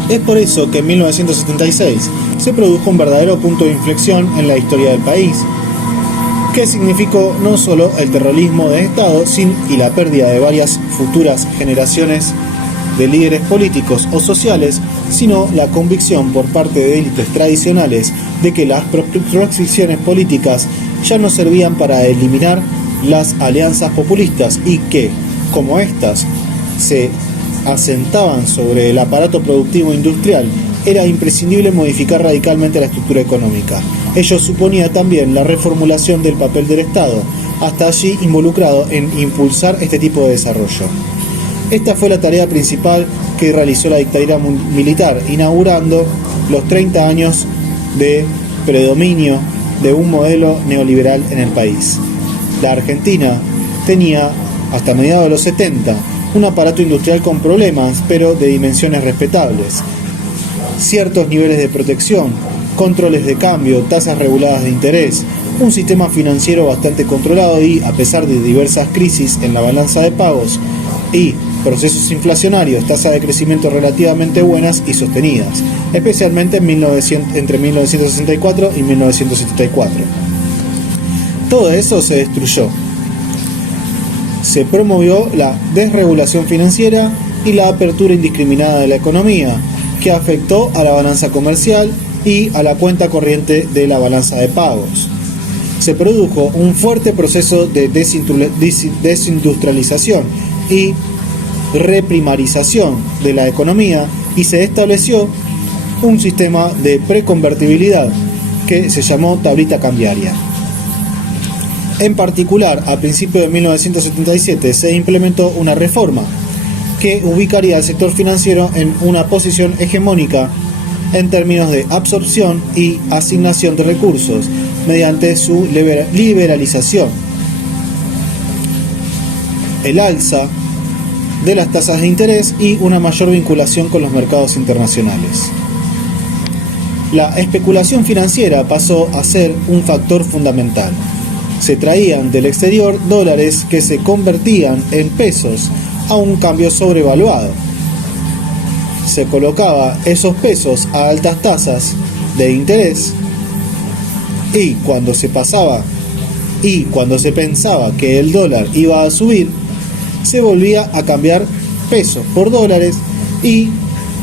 Es por eso que en 1976 se produjo un verdadero punto de inflexión en la historia del país, que significó no solo el terrorismo de Estado y la pérdida de varias futuras generaciones de líderes políticos o sociales, sino la convicción por parte de élites tradicionales de que las proscripciones políticas ya no servían para eliminar las alianzas populistas y que, como éstas se asentaban sobre el aparato productivo industrial, era imprescindible modificar radicalmente la estructura económica. Ello suponía también la reformulación del papel del Estado, hasta allí involucrado en impulsar este tipo de desarrollo. Esta fue la tarea principal que realizó la dictadura militar, inaugurando los 30 años de predominio de un modelo neoliberal en el país. La Argentina tenía, hasta mediados de los 70, un aparato industrial con problemas, pero de dimensiones respetables. Ciertos niveles de protección, controles de cambio, tasas reguladas de interés, un sistema financiero bastante controlado y, a pesar de diversas crisis en la balanza de pagos y procesos inflacionarios, tasas de crecimiento relativamente buenas y sostenidas, especialmente entre 1964 y 1974. Todo eso se destruyó. Se promovió la desregulación financiera y la apertura indiscriminada de la economía, que afectó a la balanza comercial y a la cuenta corriente de la balanza de pagos. Se produjo un fuerte proceso de desindustrialización y reprimarización de la economía y se estableció un sistema de preconvertibilidad que se llamó tablita cambiaria. En particular, a principios de 1977 se implementó una reforma que ubicaría al sector financiero en una posición hegemónica en términos de absorción y asignación de recursos mediante su liberalización, el alza de las tasas de interés y una mayor vinculación con los mercados internacionales. La especulación financiera pasó a ser un factor fundamental. Se traían del exterior dólares que se convertían en pesos a un cambio sobrevaluado. Se colocaba esos pesos a altas tasas de interés y cuando se pensaba que el dólar iba a subir, se volvía a cambiar pesos por dólares y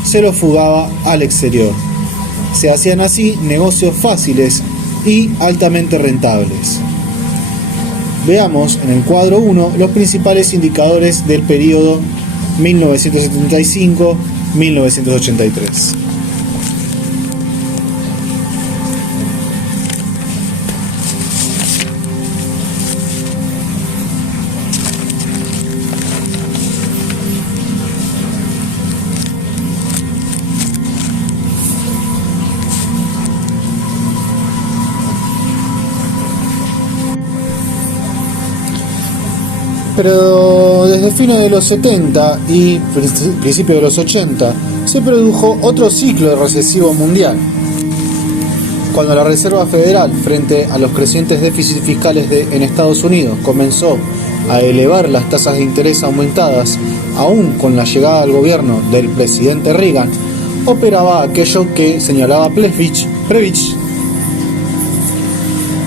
se los fugaba al exterior. Se hacían así negocios fáciles y altamente rentables. Veamos en el cuadro 1 los principales indicadores del periodo 1975-1983. Pero desde fines de los 70 y principios de los 80 se produjo otro ciclo recesivo mundial. Cuando la Reserva Federal, frente a los crecientes déficits fiscales en Estados Unidos, comenzó a elevar las tasas de interés aumentadas, aún con la llegada al gobierno del presidente Reagan, operaba aquello que señalaba Prebisch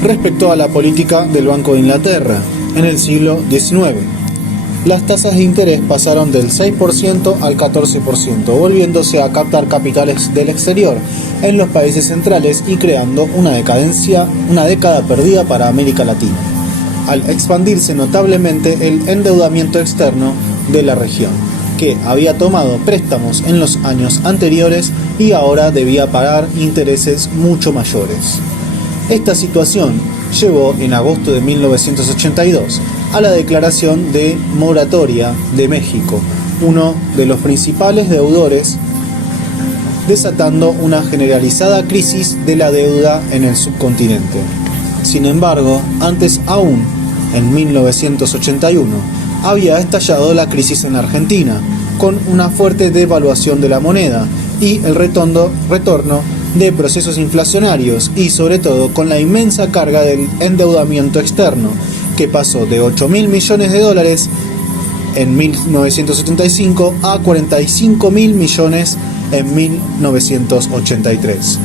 respecto a la política del Banco de Inglaterra en el siglo XIX. Las tasas de interés pasaron del 6% al 14%, volviéndose a captar capitales del exterior en los países centrales y creando una década perdida para América Latina, al expandirse notablemente el endeudamiento externo de la región, que había tomado préstamos en los años anteriores y ahora debía pagar intereses mucho mayores. Esta situación llevó en agosto de 1982 a la declaración de moratoria de México, uno de los principales deudores, desatando una generalizada crisis de la deuda en el subcontinente. Sin embargo, antes aún, en 1981, había estallado la crisis en Argentina, con una fuerte devaluación de la moneda y el retorno de procesos inflacionarios y sobre todo con la inmensa carga del endeudamiento externo, que pasó de 8.000 millones de dólares en 1975 a 45.000 millones en 1983,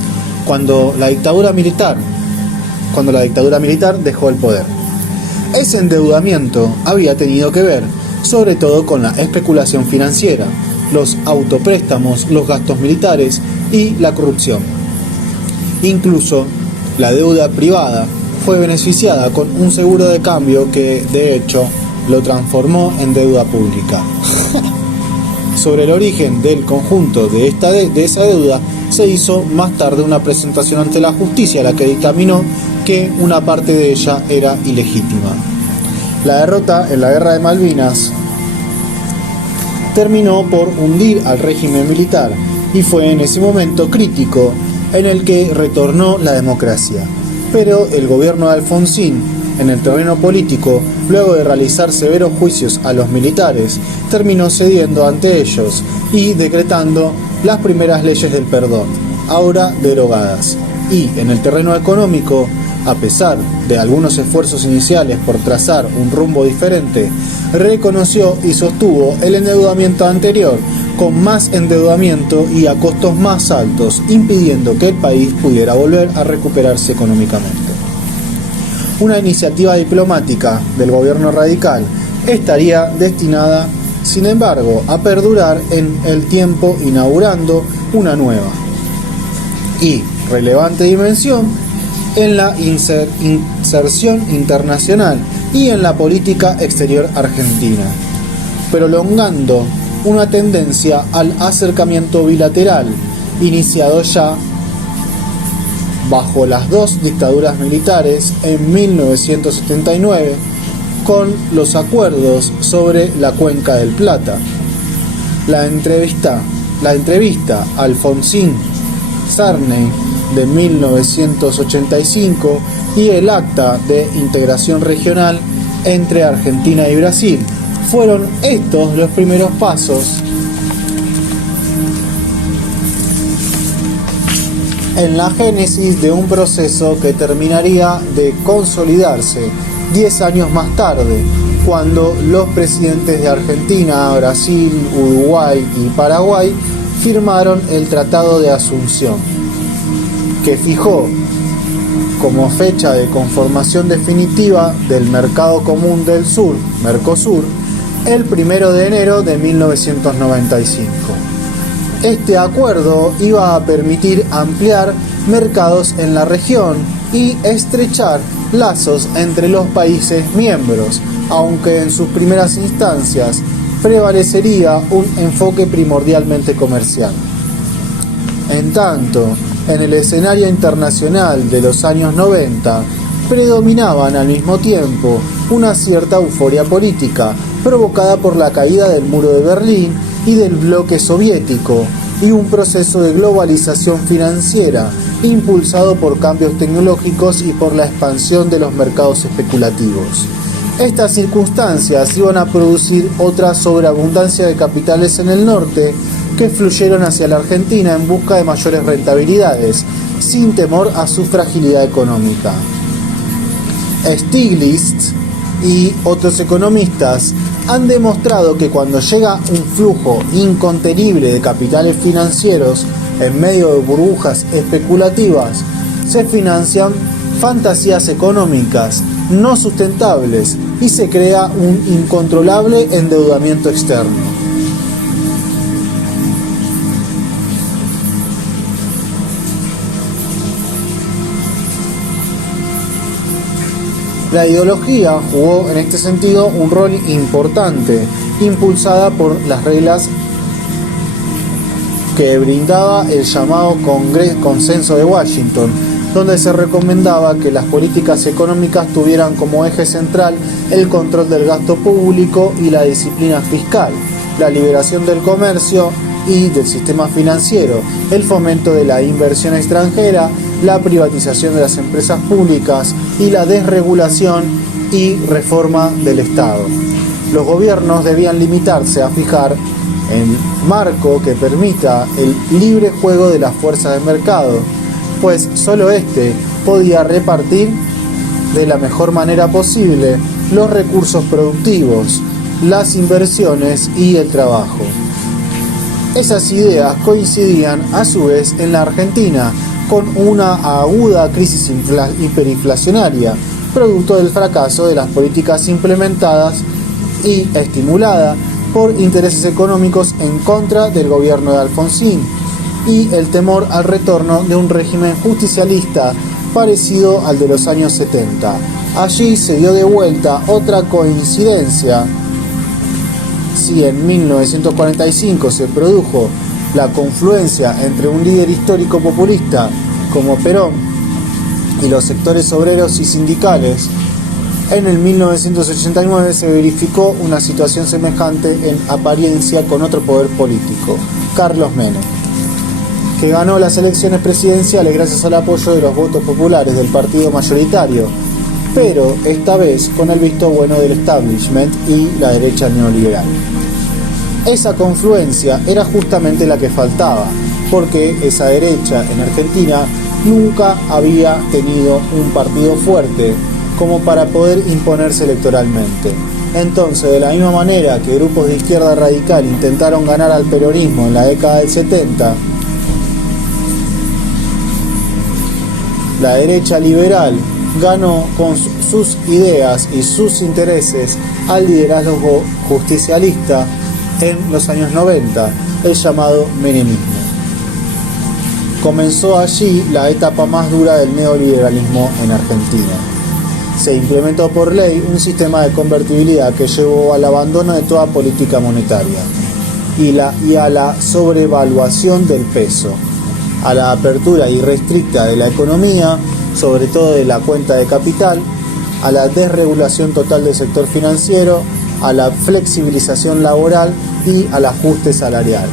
cuando la dictadura militar dejó el poder. Ese endeudamiento había tenido que ver sobre todo con la especulación financiera, los autopréstamos, los gastos militares y la corrupción. Incluso la deuda privada fue beneficiada con un seguro de cambio que, de hecho, lo transformó en deuda pública. Sobre el origen del conjunto de esa deuda se hizo más tarde una presentación ante la justicia, la que dictaminó que una parte de ella era ilegítima. La derrota en la Guerra de Malvinas terminó por hundir al régimen militar y fue en ese momento crítico en el que retornó la democracia. Pero el gobierno de Alfonsín, en el terreno político, luego de realizar severos juicios a los militares, terminó cediendo ante ellos y decretando las primeras leyes del perdón, ahora derogadas. Y en el terreno económico, a pesar de algunos esfuerzos iniciales por trazar un rumbo diferente, reconoció y sostuvo el endeudamiento anterior con más endeudamiento y a costos más altos, impidiendo que el país pudiera volver a recuperarse económicamente. Una iniciativa diplomática del gobierno radical estaría destinada, sin embargo, a perdurar en el tiempo, inaugurando una nueva y relevante dimensión en la inserción internacional y en la política exterior argentina, prolongando una tendencia al acercamiento bilateral iniciado ya bajo las dos dictaduras militares en 1979 con los acuerdos sobre la Cuenca del Plata. La entrevista Alfonsín-Sarney de 1985 y el Acta de Integración Regional entre Argentina y Brasil fueron estos los primeros pasos en la génesis de un proceso que terminaría de consolidarse 10 años más tarde, cuando los presidentes de Argentina, Brasil, Uruguay y Paraguay firmaron el Tratado de Asunción, que fijó como fecha de conformación definitiva del Mercado Común del Sur, Mercosur, el 1 de enero de 1995. Este acuerdo iba a permitir ampliar mercados en la región y estrechar lazos entre los países miembros, aunque en sus primeras instancias prevalecería un enfoque primordialmente comercial. En tanto, en el escenario internacional de los años 90, predominaban al mismo tiempo una cierta euforia política, provocada por la caída del muro de Berlín y del bloque soviético, y un proceso de globalización financiera, impulsado por cambios tecnológicos y por la expansión de los mercados especulativos. Estas circunstancias iban a producir otra sobreabundancia de capitales en el norte que fluyeron hacia la Argentina en busca de mayores rentabilidades, sin temor a su fragilidad económica. Stiglitz y otros economistas han demostrado que cuando llega un flujo incontenible de capitales financieros en medio de burbujas especulativas, se financian fantasías económicas no sustentables y se crea un incontrolable endeudamiento externo. La ideología jugó en este sentido un rol importante, impulsada por las reglas que brindaba el llamado Consenso de Washington, donde se recomendaba que las políticas económicas tuvieran como eje central el control del gasto público y la disciplina fiscal, la liberación del comercio y del sistema financiero, el fomento de la inversión extranjera, la privatización de las empresas públicas y la desregulación y reforma del Estado. Los gobiernos debían limitarse a fijar el marco que permita el libre juego de las fuerzas del mercado, pues solo éste podía repartir de la mejor manera posible los recursos productivos, las inversiones y el trabajo. Esas ideas coincidían a su vez en la Argentina con una aguda crisis hiperinflacionaria, producto del fracaso de las políticas implementadas y estimulada por intereses económicos en contra del gobierno de Alfonsín y el temor al retorno de un régimen justicialista parecido al de los años 70. Allí se dio de vuelta otra coincidencia. Si en 1945 se produjo la confluencia entre un líder histórico populista como Perón y los sectores obreros y sindicales, en el 1989 se verificó una situación semejante en apariencia con otro poder político, Carlos Menem, que ganó las elecciones presidenciales gracias al apoyo de los votos populares del partido mayoritario, pero esta vez con el visto bueno del establishment y la derecha neoliberal. Esa confluencia era justamente la que faltaba, porque esa derecha en Argentina nunca había tenido un partido fuerte como para poder imponerse electoralmente. Entonces, de la misma manera que grupos de izquierda radical intentaron ganar al peronismo en la década del 70, la derecha liberal ganó con sus ideas y sus intereses al liderazgo justicialista en los años 90, el llamado menemismo. Comenzó allí la etapa más dura del neoliberalismo en Argentina. Se implementó por ley un sistema de convertibilidad que llevó al abandono de toda política monetaria y a la sobrevaluación del peso, a la apertura irrestricta de la economía, sobre todo de la cuenta de capital, a la desregulación total del sector financiero, a la flexibilización laboral y al ajuste salarial.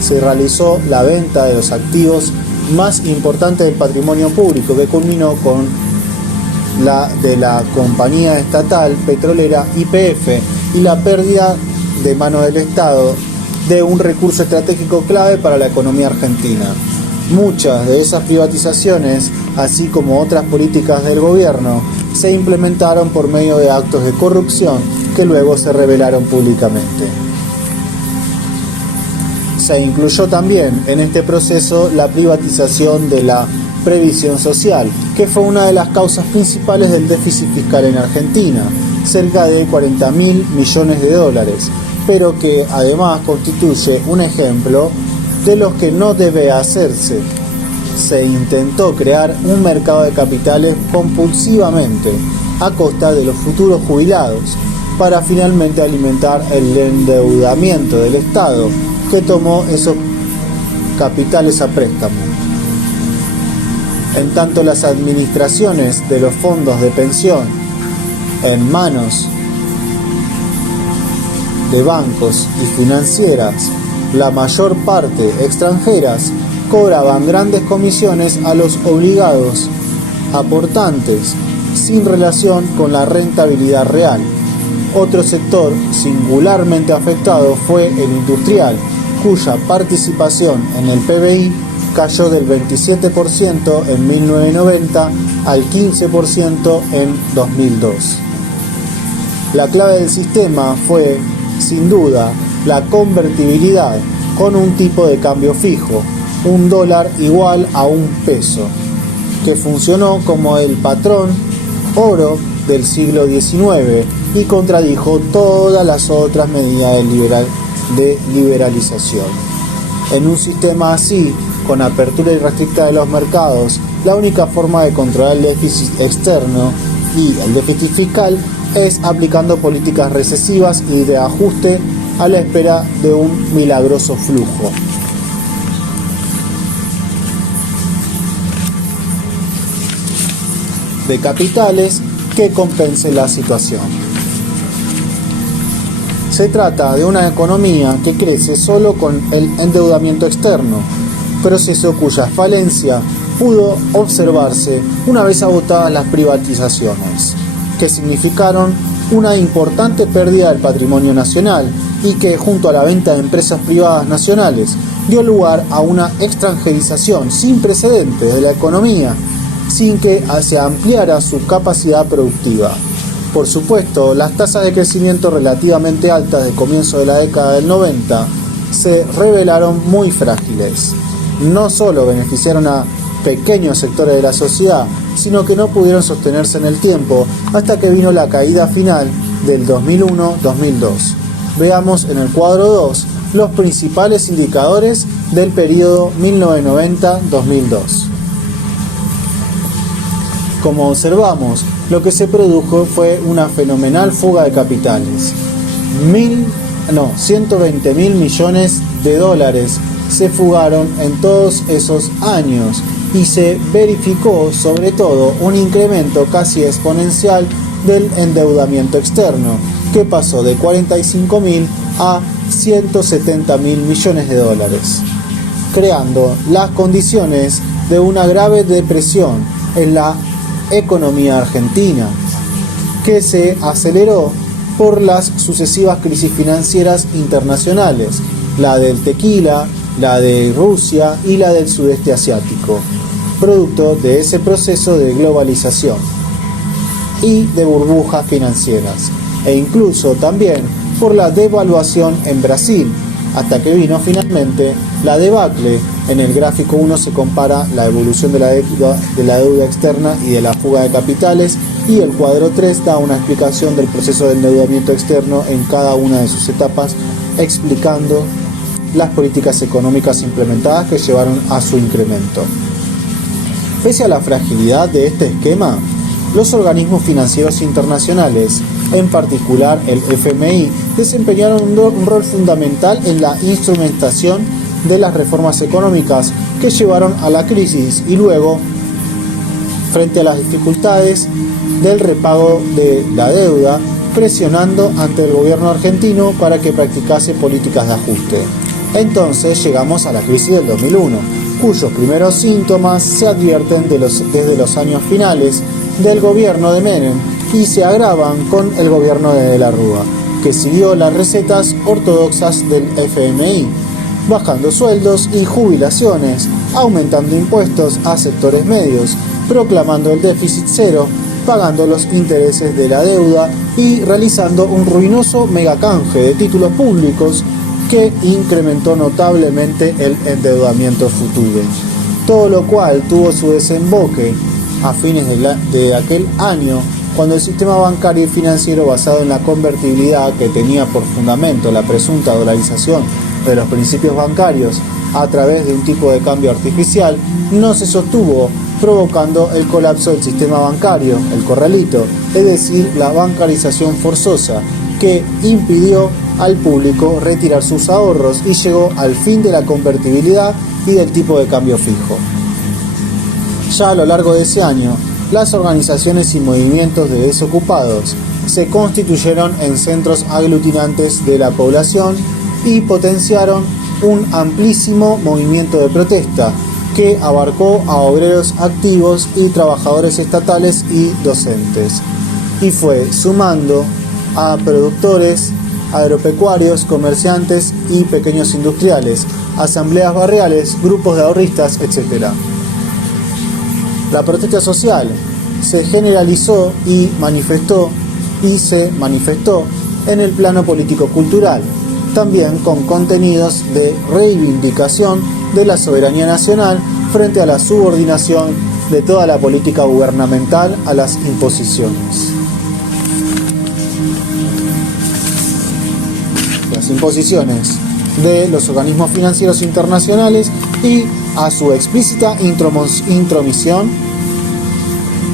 Se realizó la venta de los activos más importantes del patrimonio público, que culminó con la de la compañía estatal petrolera YPF y la pérdida de mano del Estado de un recurso estratégico clave para la economía argentina. Muchas de esas privatizaciones, así como otras políticas del gobierno, se implementaron por medio de actos de corrupción que luego se revelaron públicamente. Se incluyó también en este proceso la privatización de la previsión social, que fue una de las causas principales del déficit fiscal en Argentina, cerca de 40.000 millones de dólares, pero que además constituye un ejemplo de lo que no debe hacerse. Se intentó crear un mercado de capitales compulsivamente a costa de los futuros jubilados, para finalmente alimentar el endeudamiento del Estado, que tomó esos capitales a préstamo. En tanto, las administraciones de los fondos de pensión en manos de bancos y financieras, la mayor parte extranjeras, cobraban grandes comisiones a los obligados aportantes, sin relación con la rentabilidad real. Otro sector singularmente afectado fue el industrial, cuya participación en el PBI cayó del 27% en 1990 al 15% en 2002. La clave del sistema fue, sin duda, la convertibilidad con un tipo de cambio fijo, $1 igual a $1, que funcionó como el patrón oro del siglo XIX y contradijo todas las otras medidas de liberalización. En un sistema así, con apertura irrestricta de los mercados, la única forma de controlar el déficit externo y el déficit fiscal es aplicando políticas recesivas y de ajuste a la espera de un milagroso flujo. De capitales que compense la situación. Se trata de una economía que crece solo con el endeudamiento externo, proceso cuya falencia pudo observarse una vez agotadas las privatizaciones, que significaron una importante pérdida del patrimonio nacional y que, junto a la venta de empresas privadas nacionales, dio lugar a una extranjerización sin precedentes de la economía, sin que se ampliara su capacidad productiva. Por supuesto, las tasas de crecimiento relativamente altas de comienzo de la década del 90 se revelaron muy frágiles. No solo beneficiaron a pequeños sectores de la sociedad, sino que no pudieron sostenerse en el tiempo hasta que vino la caída final del 2001-2002. Veamos en el cuadro 2 los principales indicadores del periodo 1990-2002. Como observamos, lo que se produjo fue una fenomenal fuga de capitales. 120.000 millones de dólares se fugaron en todos esos años y se verificó sobre todo un incremento casi exponencial del endeudamiento externo, que pasó de 45.000 a 170.000 millones de dólares, creando las condiciones de una grave depresión en la economía argentina, que se aceleró por las sucesivas crisis financieras internacionales, la del tequila, la de Rusia y la del sudeste asiático, producto de ese proceso de globalización y de burbujas financieras, e incluso también por la devaluación en Brasil, hasta que vino finalmente la debacle. En el gráfico 1 se compara la evolución de la deuda externa y de la fuga de capitales, y el cuadro 3 da una explicación del proceso de endeudamiento externo en cada una de sus etapas, explicando las políticas económicas implementadas que llevaron a su incremento. Pese a la fragilidad de este esquema, los organismos financieros internacionales, en particular el FMI, desempeñaron un rol fundamental en la instrumentación de las reformas económicas que llevaron a la crisis y luego, frente a las dificultades del repago de la deuda, presionando ante el gobierno argentino para que practicase políticas de ajuste. Entonces llegamos a la crisis del 2001, cuyos primeros síntomas se advierten desde los años finales del gobierno de Menem y se agravan con el gobierno de De la Rúa, que siguió las recetas ortodoxas del FMI, bajando sueldos y jubilaciones, aumentando impuestos a sectores medios, proclamando el déficit cero, pagando los intereses de la deuda y realizando un ruinoso megacanje de títulos públicos que incrementó notablemente el endeudamiento futuro. Todo lo cual tuvo su desemboque a fines de aquel año, cuando el sistema bancario y financiero basado en la convertibilidad, que tenía por fundamento la presunta dolarización de los principios bancarios a través de un tipo de cambio artificial, no se sostuvo, provocando el colapso del sistema bancario, el corralito, es decir, la bancarización forzosa, que impidió al público retirar sus ahorros y llegó al fin de la convertibilidad y del tipo de cambio fijo. Ya a lo largo de ese año, las organizaciones y movimientos de desocupados se constituyeron en centros aglutinantes de la población y potenciaron un amplísimo movimiento de protesta que abarcó a obreros activos y trabajadores estatales y docentes, y fue sumando a productores agropecuarios, comerciantes y pequeños industriales, asambleas barriales, grupos de ahorristas, etc. La protesta social se generalizó y se manifestó en el plano político-cultural, también con contenidos de reivindicación de la soberanía nacional frente a la subordinación de toda la política gubernamental a las imposiciones. Las imposiciones de los organismos financieros internacionales y a su explícita intromisión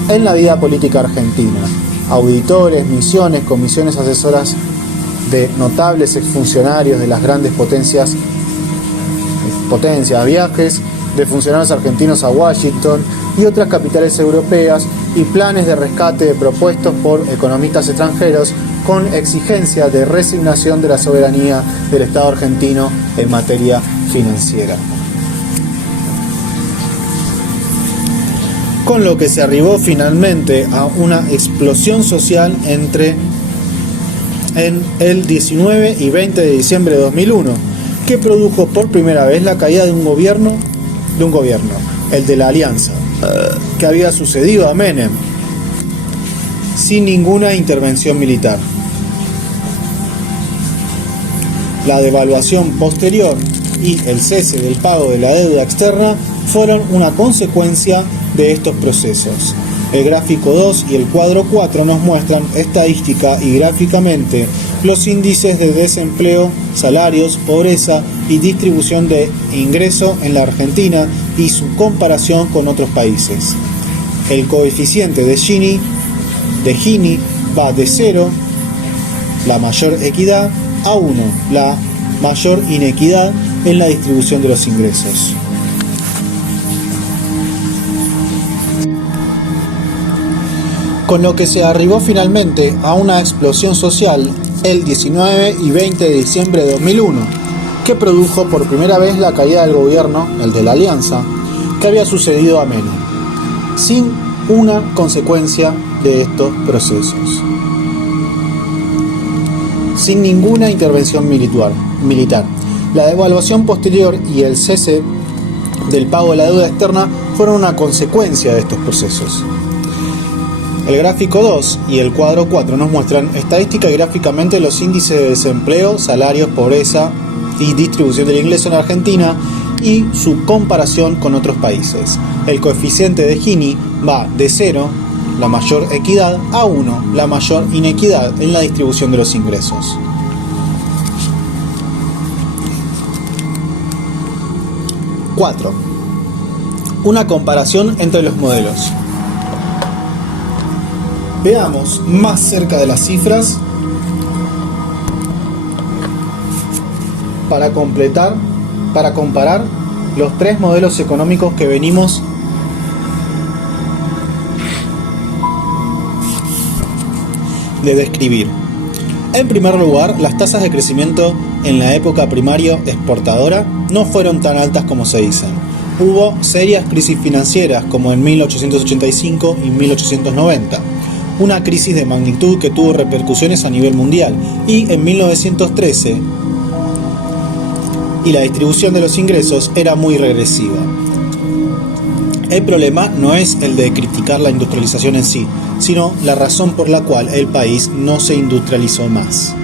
en la vida política argentina. Auditores, misiones, comisiones asesoras de notables exfuncionarios de las grandes potencias, viajes de funcionarios argentinos a Washington y otras capitales europeas y planes de rescate propuestos por economistas extranjeros con exigencia de resignación de la soberanía del Estado argentino en materia financiera. Con lo que se arribó finalmente a una explosión social en el 19 y 20 de diciembre de 2001, que produjo por primera vez la caída de un gobierno, el de la Alianza, que había sucedido a Menem, sin ninguna intervención militar. La devaluación posterior y el cese del pago de la deuda externa fueron una consecuencia de estos procesos. El gráfico 2 y el cuadro 4 nos muestran estadística y gráficamente los índices de desempleo, salarios, pobreza y distribución de ingreso en la Argentina y su comparación con otros países. El coeficiente de Gini va de 0, la mayor equidad, a 1, la mayor inequidad en la distribución de los ingresos. Con lo que se arribó finalmente a una explosión social el 19 y 20 de diciembre de 2001, que produjo por primera vez la caída del gobierno, el de la Alianza, que había sucedido a Menem, sin una consecuencia de estos procesos, sin ninguna intervención militar. La devaluación posterior y el cese del pago de la deuda externa fueron una consecuencia de estos procesos. El gráfico 2 y el cuadro 4 nos muestran estadística y gráficamente los índices de desempleo, salarios, pobreza y distribución del ingreso en Argentina y su comparación con otros países. El coeficiente de Gini va de 0, la mayor equidad, a 1, la mayor inequidad en la distribución de los ingresos. Cuatro. Una comparación entre los modelos. Veamos más cerca de las cifras para comparar los tres modelos económicos que venimos de describir. En primer lugar, las tasas de crecimiento en la época primario exportadora no fueron tan altas como se dicen. Hubo serias crisis financieras como en 1885 y 1890. Una crisis de magnitud que tuvo repercusiones a nivel mundial, y en 1913 y la distribución de los ingresos era muy regresiva. El problema no es el de criticar la industrialización en sí, sino la razón por la cual el país no se industrializó más.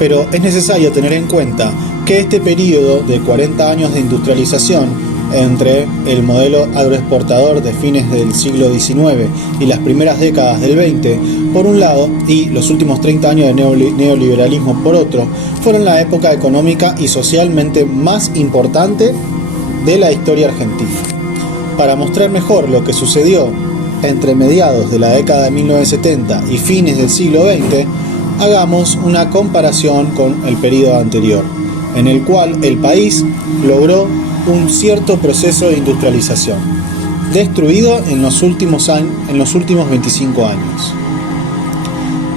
Pero es necesario tener en cuenta que este periodo de 40 años de industrialización entre el modelo agroexportador de fines del siglo XIX y las primeras décadas del XX, por un lado, y los últimos 30 años de neoliberalismo por otro, fueron la época económica y socialmente más importante de la historia argentina. Para mostrar mejor lo que sucedió entre mediados de la década de 1970 y fines del siglo XX, hagamos una comparación con el periodo anterior, en el cual el país logró un cierto proceso de industrialización, destruido en los últimos 25 años.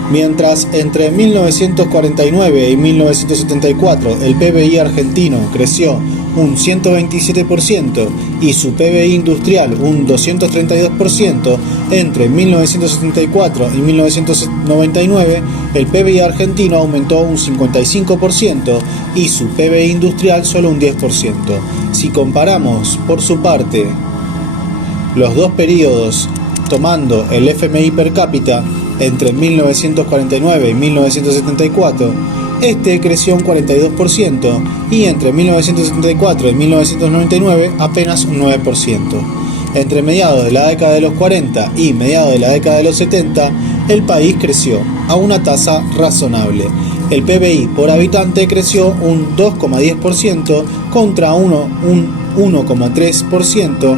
Mientras entre 1949 y 1974 el PBI argentino creció un 127% y su PBI industrial un 232%, entre 1974 y 1999 el PBI argentino aumentó un 55% y su PBI industrial solo un 10%. Si comparamos, por su parte, los dos periodos tomando el FMI per cápita entre 1949 y 1974, este creció un 42% y entre 1974 y 1999 apenas un 9%. Entre mediados de la década de los 40 y mediados de la década de los 70, el país creció a una tasa razonable. El PBI por habitante creció un 2,10% contra un 1,3%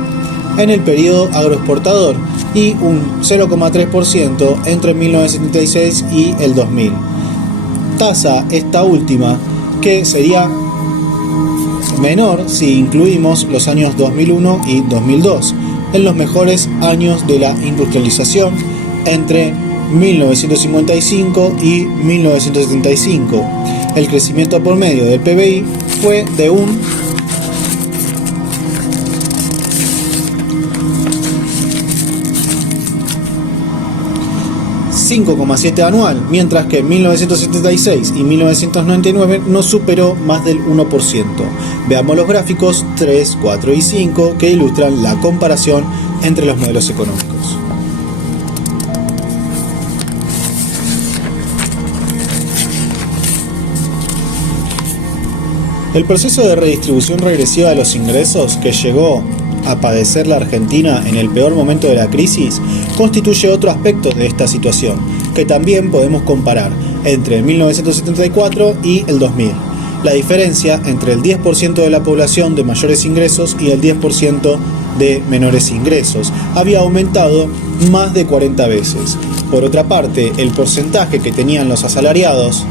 en el periodo agroexportador y un 0,3% entre 1976 y el 2000. Tasa esta última que sería menor si incluimos los años 2001 y 2002, en los mejores años de la industrialización entre 1955 y 1975. El crecimiento por medio del PBI fue de un 5,7 anual, mientras que en 1976 y 1999 no superó más del 1%. Veamos los gráficos 3, 4 y 5 que ilustran la comparación entre los modelos económicos. El proceso de redistribución regresiva de los ingresos que llegó a padecer la Argentina en el peor momento de la crisis constituye otro aspecto de esta situación, que también podemos comparar entre 1974 y el 2000. La diferencia entre el 10% de la población de mayores ingresos y el 10% de menores ingresos había aumentado más de 40 veces. Por otra parte, el porcentaje que tenían los asalariados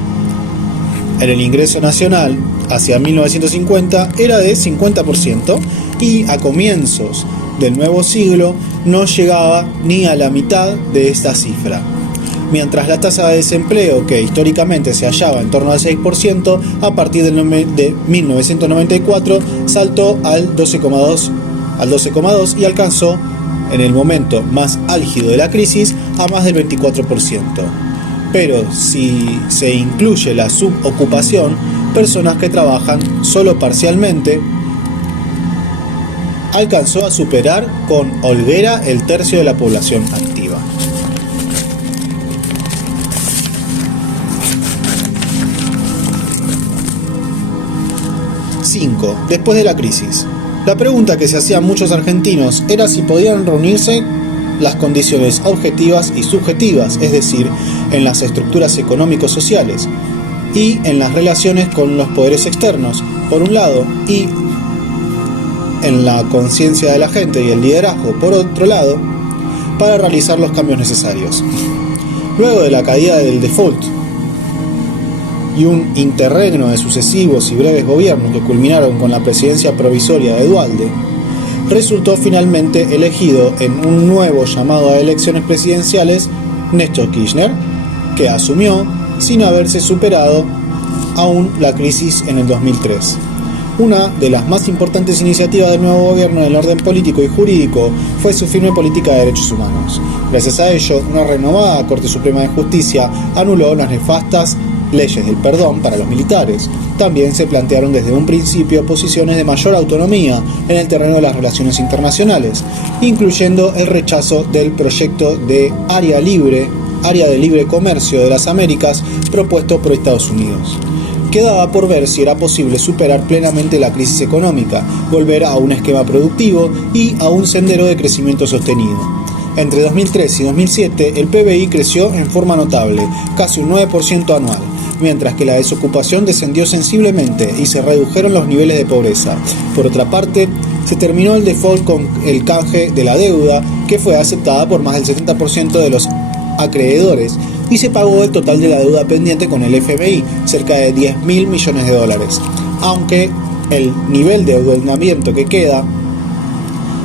en el ingreso nacional hacia 1950 era de 50% y a comienzos del nuevo siglo no llegaba ni a la mitad de esta cifra. Mientras la tasa de desempleo, que históricamente se hallaba en torno al 6%, a partir de 1994 saltó al 12,2 y alcanzó, en el momento más álgido de la crisis, a más del 24%. Pero si se incluye la subocupación, personas que trabajan solo parcialmente, alcanzó a superar con holguera el tercio de la población activa. Después de la crisis, la pregunta que se hacían muchos argentinos era si podían reunirse las condiciones objetivas y subjetivas, es decir, en las estructuras económico-sociales y en las relaciones con los poderes externos, por un lado, y en la conciencia de la gente y el liderazgo, por otro lado, para realizar los cambios necesarios. Luego de la caída del default y un interregno de sucesivos y breves gobiernos que culminaron con la presidencia provisoria de Duhalde, resultó finalmente elegido en un nuevo llamado a elecciones presidenciales Néstor Kirchner, que asumió sin haberse superado aún la crisis en el 2003. Una de las más importantes iniciativas del nuevo gobierno en el orden político y jurídico fue su firme política de derechos humanos. Gracias a ello, una renovada Corte Suprema de Justicia anuló las nefastas leyes del perdón para los militares. También se plantearon desde un principio posiciones de mayor autonomía en el terreno de las relaciones internacionales, incluyendo el rechazo del proyecto de área de libre comercio de las Américas propuesto por Estados Unidos. Quedaba por ver si era posible superar plenamente la crisis económica, volver a un esquema productivo y a un sendero de crecimiento sostenido. Entre 2003 y 2007 el PBI creció en forma notable, casi un 9% anual, mientras que la desocupación descendió sensiblemente y se redujeron los niveles de pobreza. Por otra parte, se terminó el default con el canje de la deuda, que fue aceptada por más del 70% de los acreedores, y se pagó el total de la deuda pendiente con el FMI, cerca de $10.000 millones, aunque el nivel de endeudamiento que queda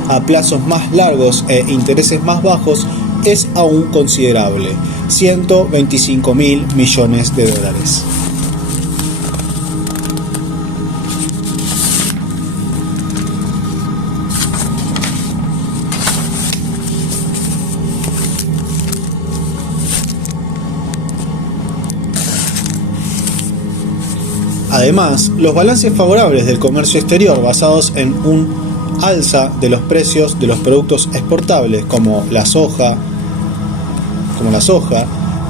a plazos más largos e intereses más bajos es aún considerable, 125.000 millones de dólares. Además, los balances favorables del comercio exterior basados en un alza de los precios de los productos exportables como la soja,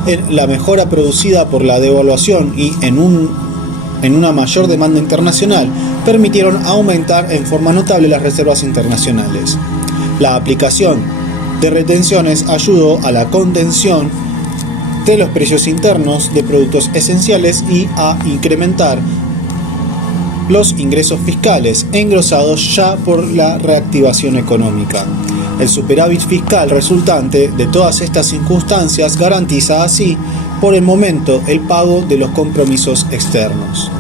en la mejora producida por la devaluación y en una mayor demanda internacional permitieron aumentar en forma notable las reservas internacionales. La aplicación de retenciones ayudó a la contención de los precios internos de productos esenciales y a incrementar los ingresos fiscales engrosados ya por la reactivación económica. El superávit fiscal resultante de todas estas circunstancias garantiza así, por el momento, el pago de los compromisos externos.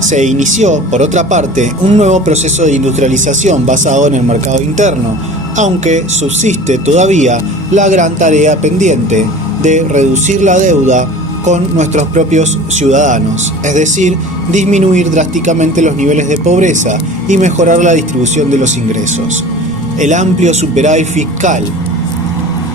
Se inició, por otra parte, un nuevo proceso de industrialización basado en el mercado interno, aunque subsiste todavía la gran tarea pendiente de reducir la deuda con nuestros propios ciudadanos, es decir, disminuir drásticamente los niveles de pobreza y mejorar la distribución de los ingresos. El amplio superávit fiscal,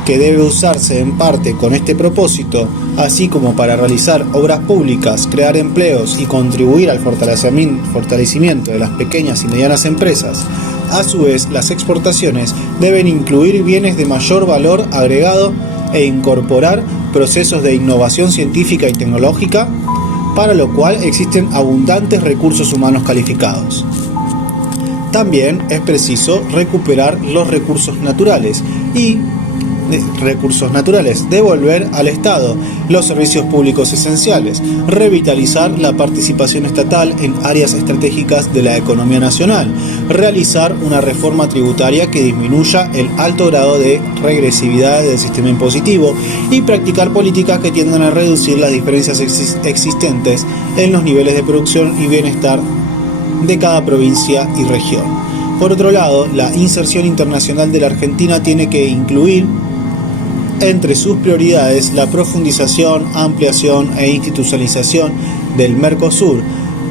que debe usarse en parte con este propósito, así como para realizar obras públicas, crear empleos y contribuir al fortalecimiento de las pequeñas y medianas empresas. A su vez, las exportaciones deben incluir bienes de mayor valor agregado e incorporar procesos de innovación científica y tecnológica, para lo cual existen abundantes recursos humanos calificados. También es preciso recuperar los recursos naturales, devolver al Estado los servicios públicos esenciales, revitalizar la participación estatal en áreas estratégicas de la economía nacional, realizar una reforma tributaria que disminuya el alto grado de regresividad del sistema impositivo y practicar políticas que tiendan a reducir las diferencias existentes en los niveles de producción y bienestar de cada provincia y región. Por otro lado, la inserción internacional de la Argentina tiene que incluir entre sus prioridades la profundización, ampliación e institucionalización del Mercosur,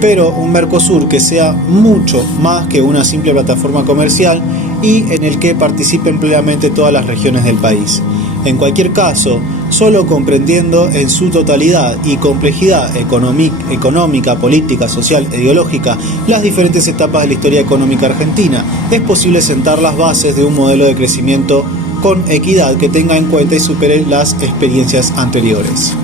pero un Mercosur que sea mucho más que una simple plataforma comercial y en el que participen plenamente todas las regiones del país. En cualquier caso, solo comprendiendo en su totalidad y complejidad económica, política, social e ideológica las diferentes etapas de la historia económica argentina, es posible sentar las bases de un modelo de crecimiento con equidad que tenga en cuenta y supere las experiencias anteriores.